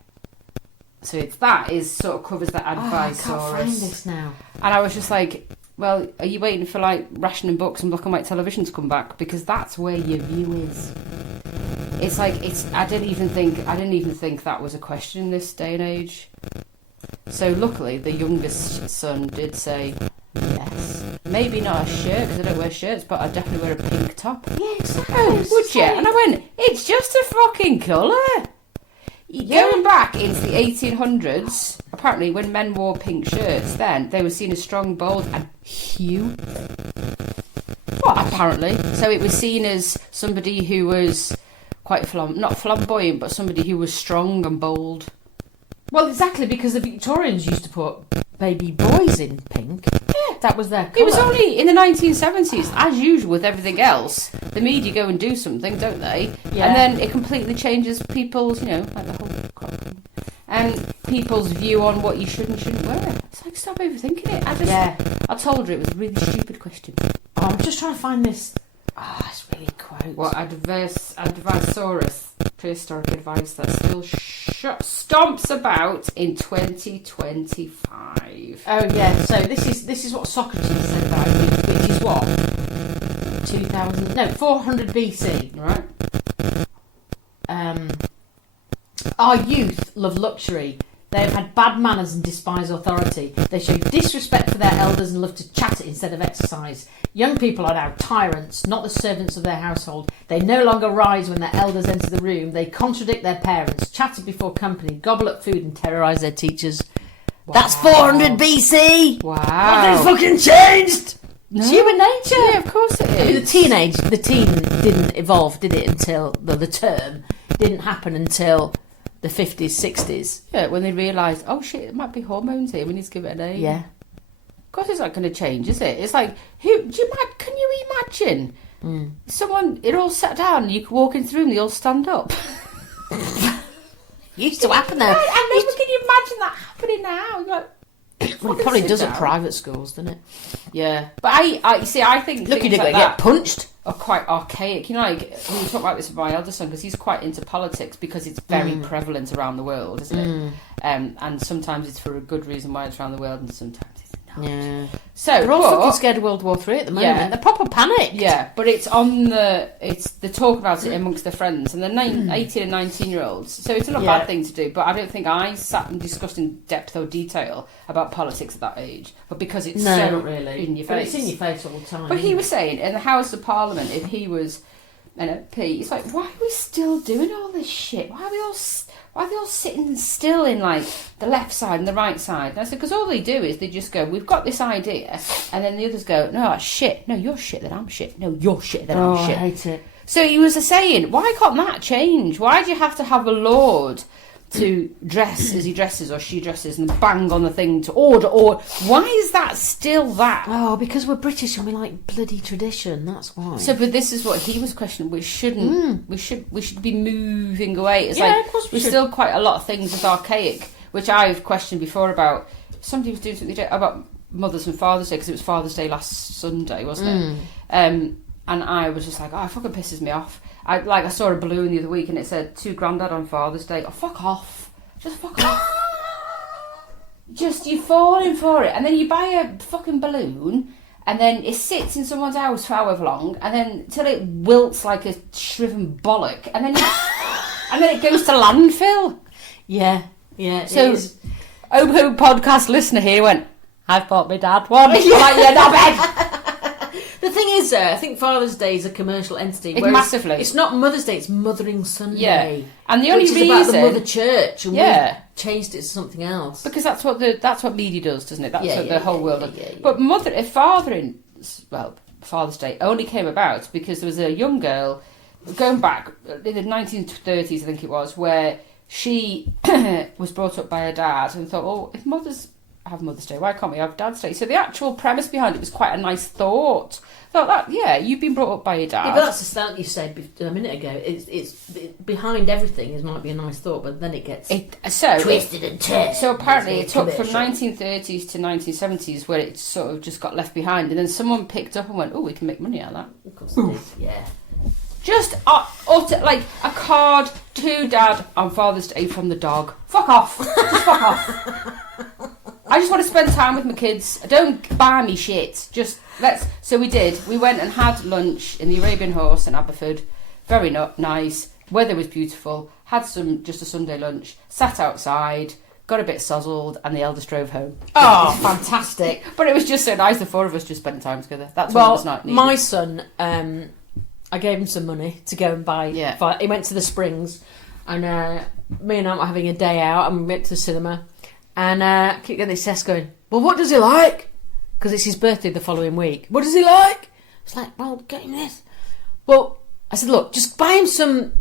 So that sort of covers that advice. I can't find this now. And I was just like, well, are you waiting for like rationing books and black and white television to come back? Because that's where your view is. It's like I didn't even think that was a question in this day and age. So luckily, the youngest son did say yes. Maybe not a shirt because I don't wear shirts, but I definitely wear a pink top. Yeah, exactly. Oh, would you? And I went, it's just a fucking colour. Going back into the 1800s, apparently when men wore pink shirts, then they were seen as strong, bold, and hue. What? Apparently, so it was seen as somebody who was quite not flamboyant, but somebody who was strong and bold. Well, exactly, because the Victorians used to put baby boys in pink. Yeah, that was their colour. It was only in the 1970s, as usual with everything else. The media go and do something, don't they? Yeah. And then it completely changes people's, like the whole crop thing. And people's view on what you should and shouldn't wear. It's like, stop overthinking it. I told her it was a really stupid question. Oh, I'm just trying to find this. It's really quote. What Advisaurus, prehistoric advice that still stomps about in 2025. Oh yeah, so this is what Socrates said about it, which is what 400 BC, right? Our youth love luxury. They have had bad manners and despise authority. They show disrespect for their elders and love to chat instead of exercise. Young people are now tyrants, not the servants of their household. They no longer rise when their elders enter the room. They contradict their parents, chatter before company, gobble up food and terrorise their teachers. Wow. That's 400 BC! Wow. Nothing's fucking changed! No. It's human nature! Yeah, of course it is. I mean, the teen didn't evolve, did it, until the term didn't happen until the 50s, 60s. Yeah, when they realised, oh shit, it might be hormones here, we need to give it a name. Yeah. Of course it's not going to change, is it? It's like, can you imagine someone, it all sat down, you could walk into the room, they all stand up. Used to happen though. And then can you imagine that happening now? You're like, well, it probably does at private schools, doesn't it? Yeah. But I think look, you things didn't like get punched. Are quite archaic. Like, we talk about this with my eldest son because he's quite into politics because it's very prevalent around the world, isn't it? And sometimes it's for a good reason why it's around the world, and sometimes it's not. Yeah. So they're all fucking scared of World War III at the moment. Yeah. They're proper panicked. Yeah, but it's they talk about it amongst their friends, and they're 18 and 19-year-olds. So it's not a bad thing to do. But I don't think I sat and discussed in depth or detail about politics at that age. But because it's so really in your face, but it's in your face all the time. But he was saying in the House of Parliament, if he was an MP, it's like, why are we still doing all this shit? Why are they all sitting still in like the left side and the right side? And I said, because all they do is they just go, we've got this idea, and then the others go, no, that's shit. No, you're shit, then I'm shit. No, you're shit, then I'm shit. I hate it. So he was saying, why can't that change? Why do you have to have a lord to dress as he dresses or she dresses and bang on the thing to order? Or why is that still that? Oh, because we're British and we like bloody tradition. That's why. So, but this is what he was questioning. We shouldn't. We should be moving away. It's Yeah, like of course we there's should. still quite a lot of things that's archaic, which I've questioned before about. Somebody was doing something about Mother's and Father's Day because it was Father's Day last Sunday, wasn't it? And I was just like, oh, it fucking pisses me off. I saw a balloon the other week and it said, to Grandad on Father's Day. Oh, fuck off. Just fuck off. Just, you're falling for it. And then you buy a fucking balloon and then it sits in someone's house for however long and then till it wilts like a shriven bollock and then and then it goes to landfill. Yeah. So, Obo podcast listener here went, I've bought my dad one. Like, yeah, not bad. The thing is, I think Father's Day is a commercial entity. It's massively. It's not Mother's Day, it's Mothering Sunday. Yeah. And the only which is reason about the Mother Church, and we changed it to something else. Because that's what media does, doesn't it? That's what the whole world does. Yeah. But Father's Day only came about because there was a young girl going back in the 1930s, I think it was, where she was brought up by her dad and thought, oh, if mothers have Mother's Day, why can't we have Dad's Day? So the actual premise behind it was quite a nice thought. Thought that, you've been brought up by your dad. Yeah, but that's the start you said a minute ago. It's behind everything. It might be a nice thought, but then it gets twisted and turned. So apparently it took from 1930s to 1970s where it sort of just got left behind, and then someone picked up and went, oh, we can make money out of that. Of course it did, yeah. Just utter, like a card to Dad on Father's Day from the dog. Fuck off. Just fuck off. I just want to spend time with my kids. Don't buy me shit. Just So we did. We went and had lunch in the Arabian Horse in Aberford. Very nice. Weather was beautiful. Had just a Sunday lunch. Sat outside. Got a bit sozzled, and the eldest drove home. Oh, fantastic! But it was just so nice. The four of us just spending time together. That's what was not needed. My son, I gave him some money to go and buy. Yeah. He went to the Springs, and me and Aunt were having a day out, and we went to the cinema. And I keep getting this test going, well, what does he like? Because it's his birthday the following week. What does he like? It's like, well, get him this. Well, I said, look, just buy him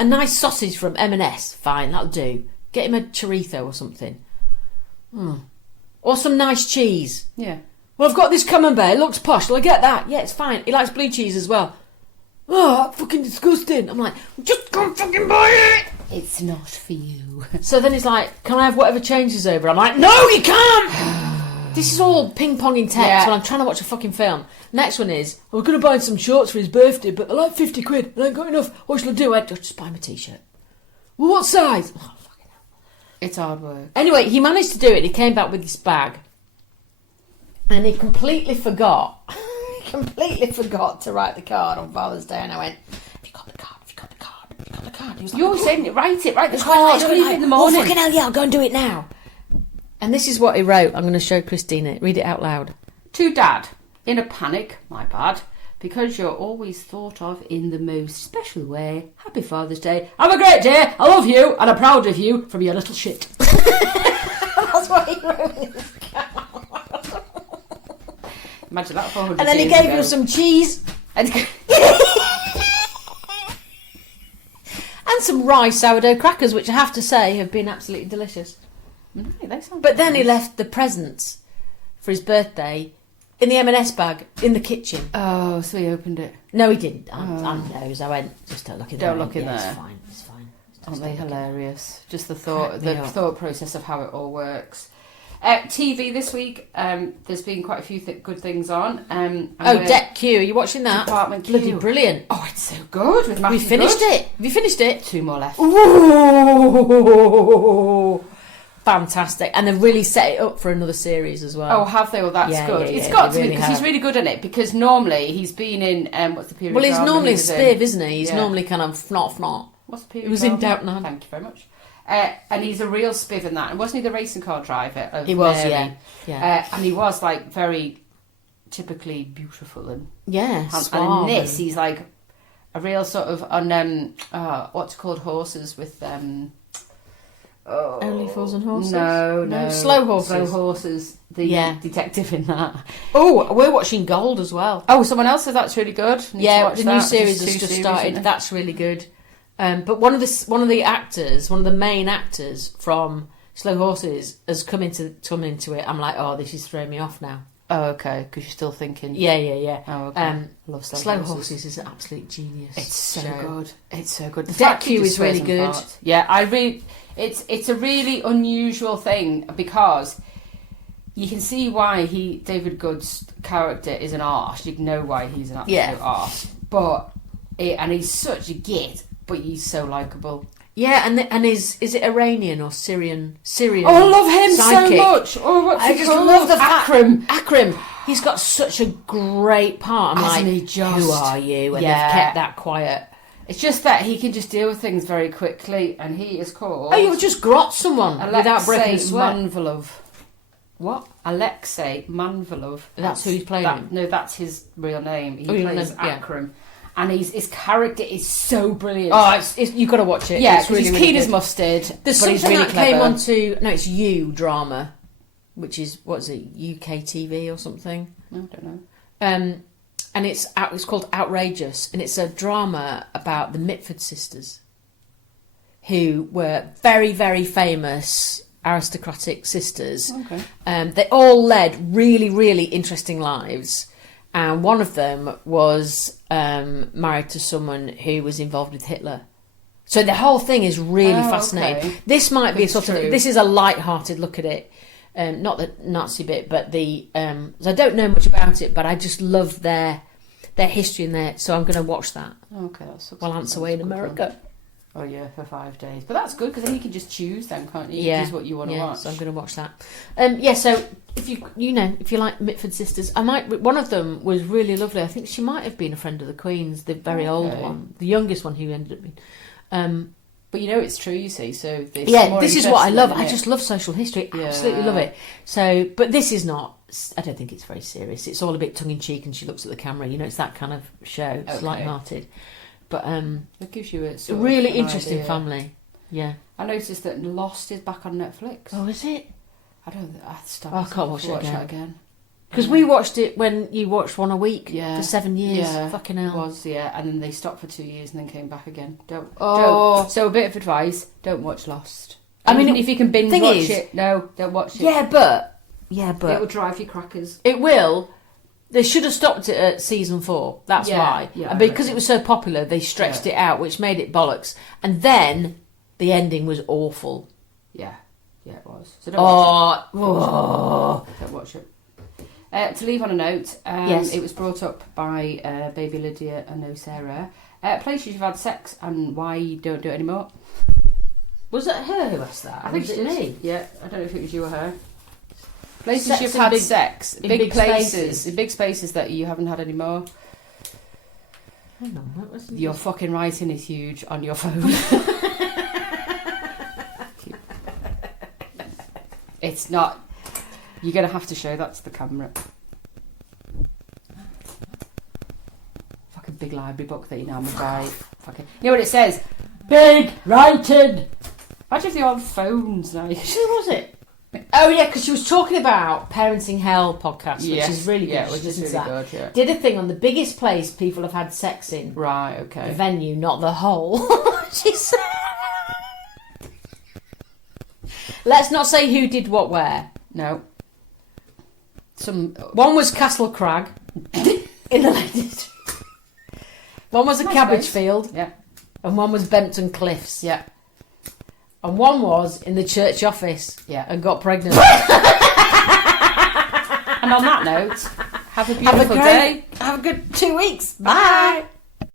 a nice sausage from M&S. Fine, that'll do. Get him a chorizo or something. Or some nice cheese. Yeah. Well, I've got this camembert. It looks posh. Will I get that? Yeah, it's fine. He likes blue cheese as well. Oh, that's fucking disgusting. I'm like, just go fucking buy it. It's not for you. So then he's like, can I have whatever changes over? I'm like, no, you can't. This is all ping-ponging text when I'm trying to watch a fucking film. Next one is, I was going to buy him some shorts for his birthday, but they're like 50 quid. And I ain't got enough. What shall I do? I'll just buy him a t-shirt. Well, what size? Oh, fucking hell. It's hard work. Anyway, he managed to do it. He came back with this bag. And he completely forgot. Completely forgot to write the card on Father's Day. And I went, have you got the card? Have you got the card? Have you got the card? He was like, You're saying it. Write the card. Like, Leave it in the morning. Oh, fucking hell, yeah, I'll go and do it now. And this is what he wrote. I'm going to show Christina. Read it out loud. To Dad, in a panic, my bad, because you're always thought of in the most special way. Happy Father's Day. Have a great day. I love you and I'm proud of you from your little shit. That's what he wrote in his card. Imagine that 400 And then he years gave ago. you some cheese. And some rye sourdough crackers, which I have to say have been absolutely delicious. they sound But then he nice. left the presents for his birthday in the M&S bag in the kitchen. Oh, so he opened it. No, he didn't. I knows. I went, just don't look in there. Don't look in there. It's fine. It's fine. Just Aren't they don't look in there. hilarious? Just the Crack me up. thought process of how it all works. TV this week, there's been quite a few good things on. Deck Q, are you watching that? Department Q. Bloody brilliant. Oh, it's so good with Matthew We finished Good. it. Have you finished it? 2 more left. Ooh, fantastic. And they've really set it up for another series as well. Oh, have they? Well, that's Yeah, good. yeah, It's yeah, got they to be, really because he's have. really good at it. Because normally he's been in what's the period? Well, he's drama normally a he was in? spiv, isn't he? He's Yeah. normally kind of fnot. What's the period? He was in drama? Downton Abbey. Thank you very much. And he's a real spiv in that. And wasn't he the racing car driver? Of He was, Mary? yeah. And he was like very typically beautiful and Yeah, and suave in this and- he's like a real sort of on what's called horses with Only Fools and Horses? No, Slow Horses. Slow Horses, the detective in that. Oh, we're watching Gold as well. Oh, someone else says that's really good. Need to Yeah, watch the that. new There's series 2 has just series, started. isn't there? That's really good. But one of the actors, one of the main actors from Slow Horses, has come into it. I'm like, oh, this is throwing me off now. Oh, okay, because you're still thinking. Yeah. Oh, okay. I love Slow Horses is an absolute genius. It's so show. good. It's so good. The Deck fact he Q just is really swears on good. part. Yeah, it's a really unusual thing because you can see why David Good's character is an arse. You know why he's an absolute arse. And he's such a git, but he's so likeable. Yeah, and is it Iranian or Syrian? Oh, I love him sidekick. so much. Oh, what's I he just called? love the fact Akram. Akram. He's got such a great part. I'm Hasn't like, he just? who are you? And Yeah. they've kept that quiet. It's just that he can just deal with things very quickly, and he is called. Oh, you just grot someone without breaking a sweat. Manvilov. What? Alexei Manvilov. That's who he's playing. No, that's his real name. He Oh, your plays name, yeah. Akram, and his character is so brilliant. Oh, you've got to watch it. yeah, it's really, he's really keen good. as mustard. There's but he's something really that came clever. onto it's You drama, which is what is it, UK TV or something? I don't know. And it's called Outrageous, and it's a drama about the Mitford sisters, who were very, very famous aristocratic sisters. Okay. They all led really, really interesting lives, and one of them was married to someone who was involved with Hitler. So the whole thing is really fascinating. Okay. This might be a It's sort true. of, this is a light-hearted look at it. Not the Nazi bit, but the I don't know much about it, but I just love their history in there. So I'm going to watch that Okay, that's while Ant's away in America. Oh yeah, for 5 days. But that's good because then you can just choose then, can't you? You Yeah, choose what you want to watch. So I'm going to watch that. So if you like Mitford sisters, one of them was really lovely. I think she might have been a friend of the Queen's, the very old one, the youngest one who ended up being. But you know it's true, you see. So This is what I love. I just. just love social history. Yeah. Absolutely love it. So, but this is not. I don't think it's very serious. It's all a bit tongue in cheek, and she looks at the camera. It's that kind of show. It's Okay. light-hearted, but It gives you a sort really of an interesting idea. family. Yeah. I noticed that Lost is back on Netflix. Oh, is it? I don't. I Oh, I can't watch it again. that again. Because we watched it when you watched one a week Yeah. for 7 years. Yeah, Fucking It hell. was, and then they stopped for 2 years and then came back again. Don't. Oh. So a bit of advice: don't watch Lost. I mean, Even if you can binge thing watch is- it, no, don't watch it. Yeah, but It will drive you crackers. it will. They should have stopped it at season 4. That's Yeah, why. yeah, And I because reckon. it was so popular, they stretched it out, which made it bollocks. And then the ending was awful. Yeah, it was. So don't watch Oh, Don't watch it. To leave on a note, Yes. it was brought up by baby Lydia and no Sarah. Places you've had sex and why you don't do it anymore. was it her who asked that? I think was it it did. me? Yeah, I don't know if it was you or her. Places Sex you've in had big- sex, in big big places, spaces. in big spaces that you haven't had anymore. Hang on, what was it? Your fucking writing is huge on your phone. It's not. You're gonna have to show that to the camera. Fucking big library book that you normally buy. Fucking. You know what it says? Big writing. Imagine if they were on phones now. Who was it? Oh yeah, because she was talking about Parenting Hell podcast, which Yes. is really good. Yeah, She which is listens really to that. good. Yeah. Did a thing on the biggest place people have had sex in. Right. The Okay. venue, not the hole. She said. Let's not say who did what where. No. One was Castle Crag in the Lake District. One was a Nice cabbage place. field, Yeah. and one was Bempton Cliffs. Yeah. And one was in the church office. Yeah. And got pregnant. And on that note, have a beautiful day. Have a good 2 weeks. Bye.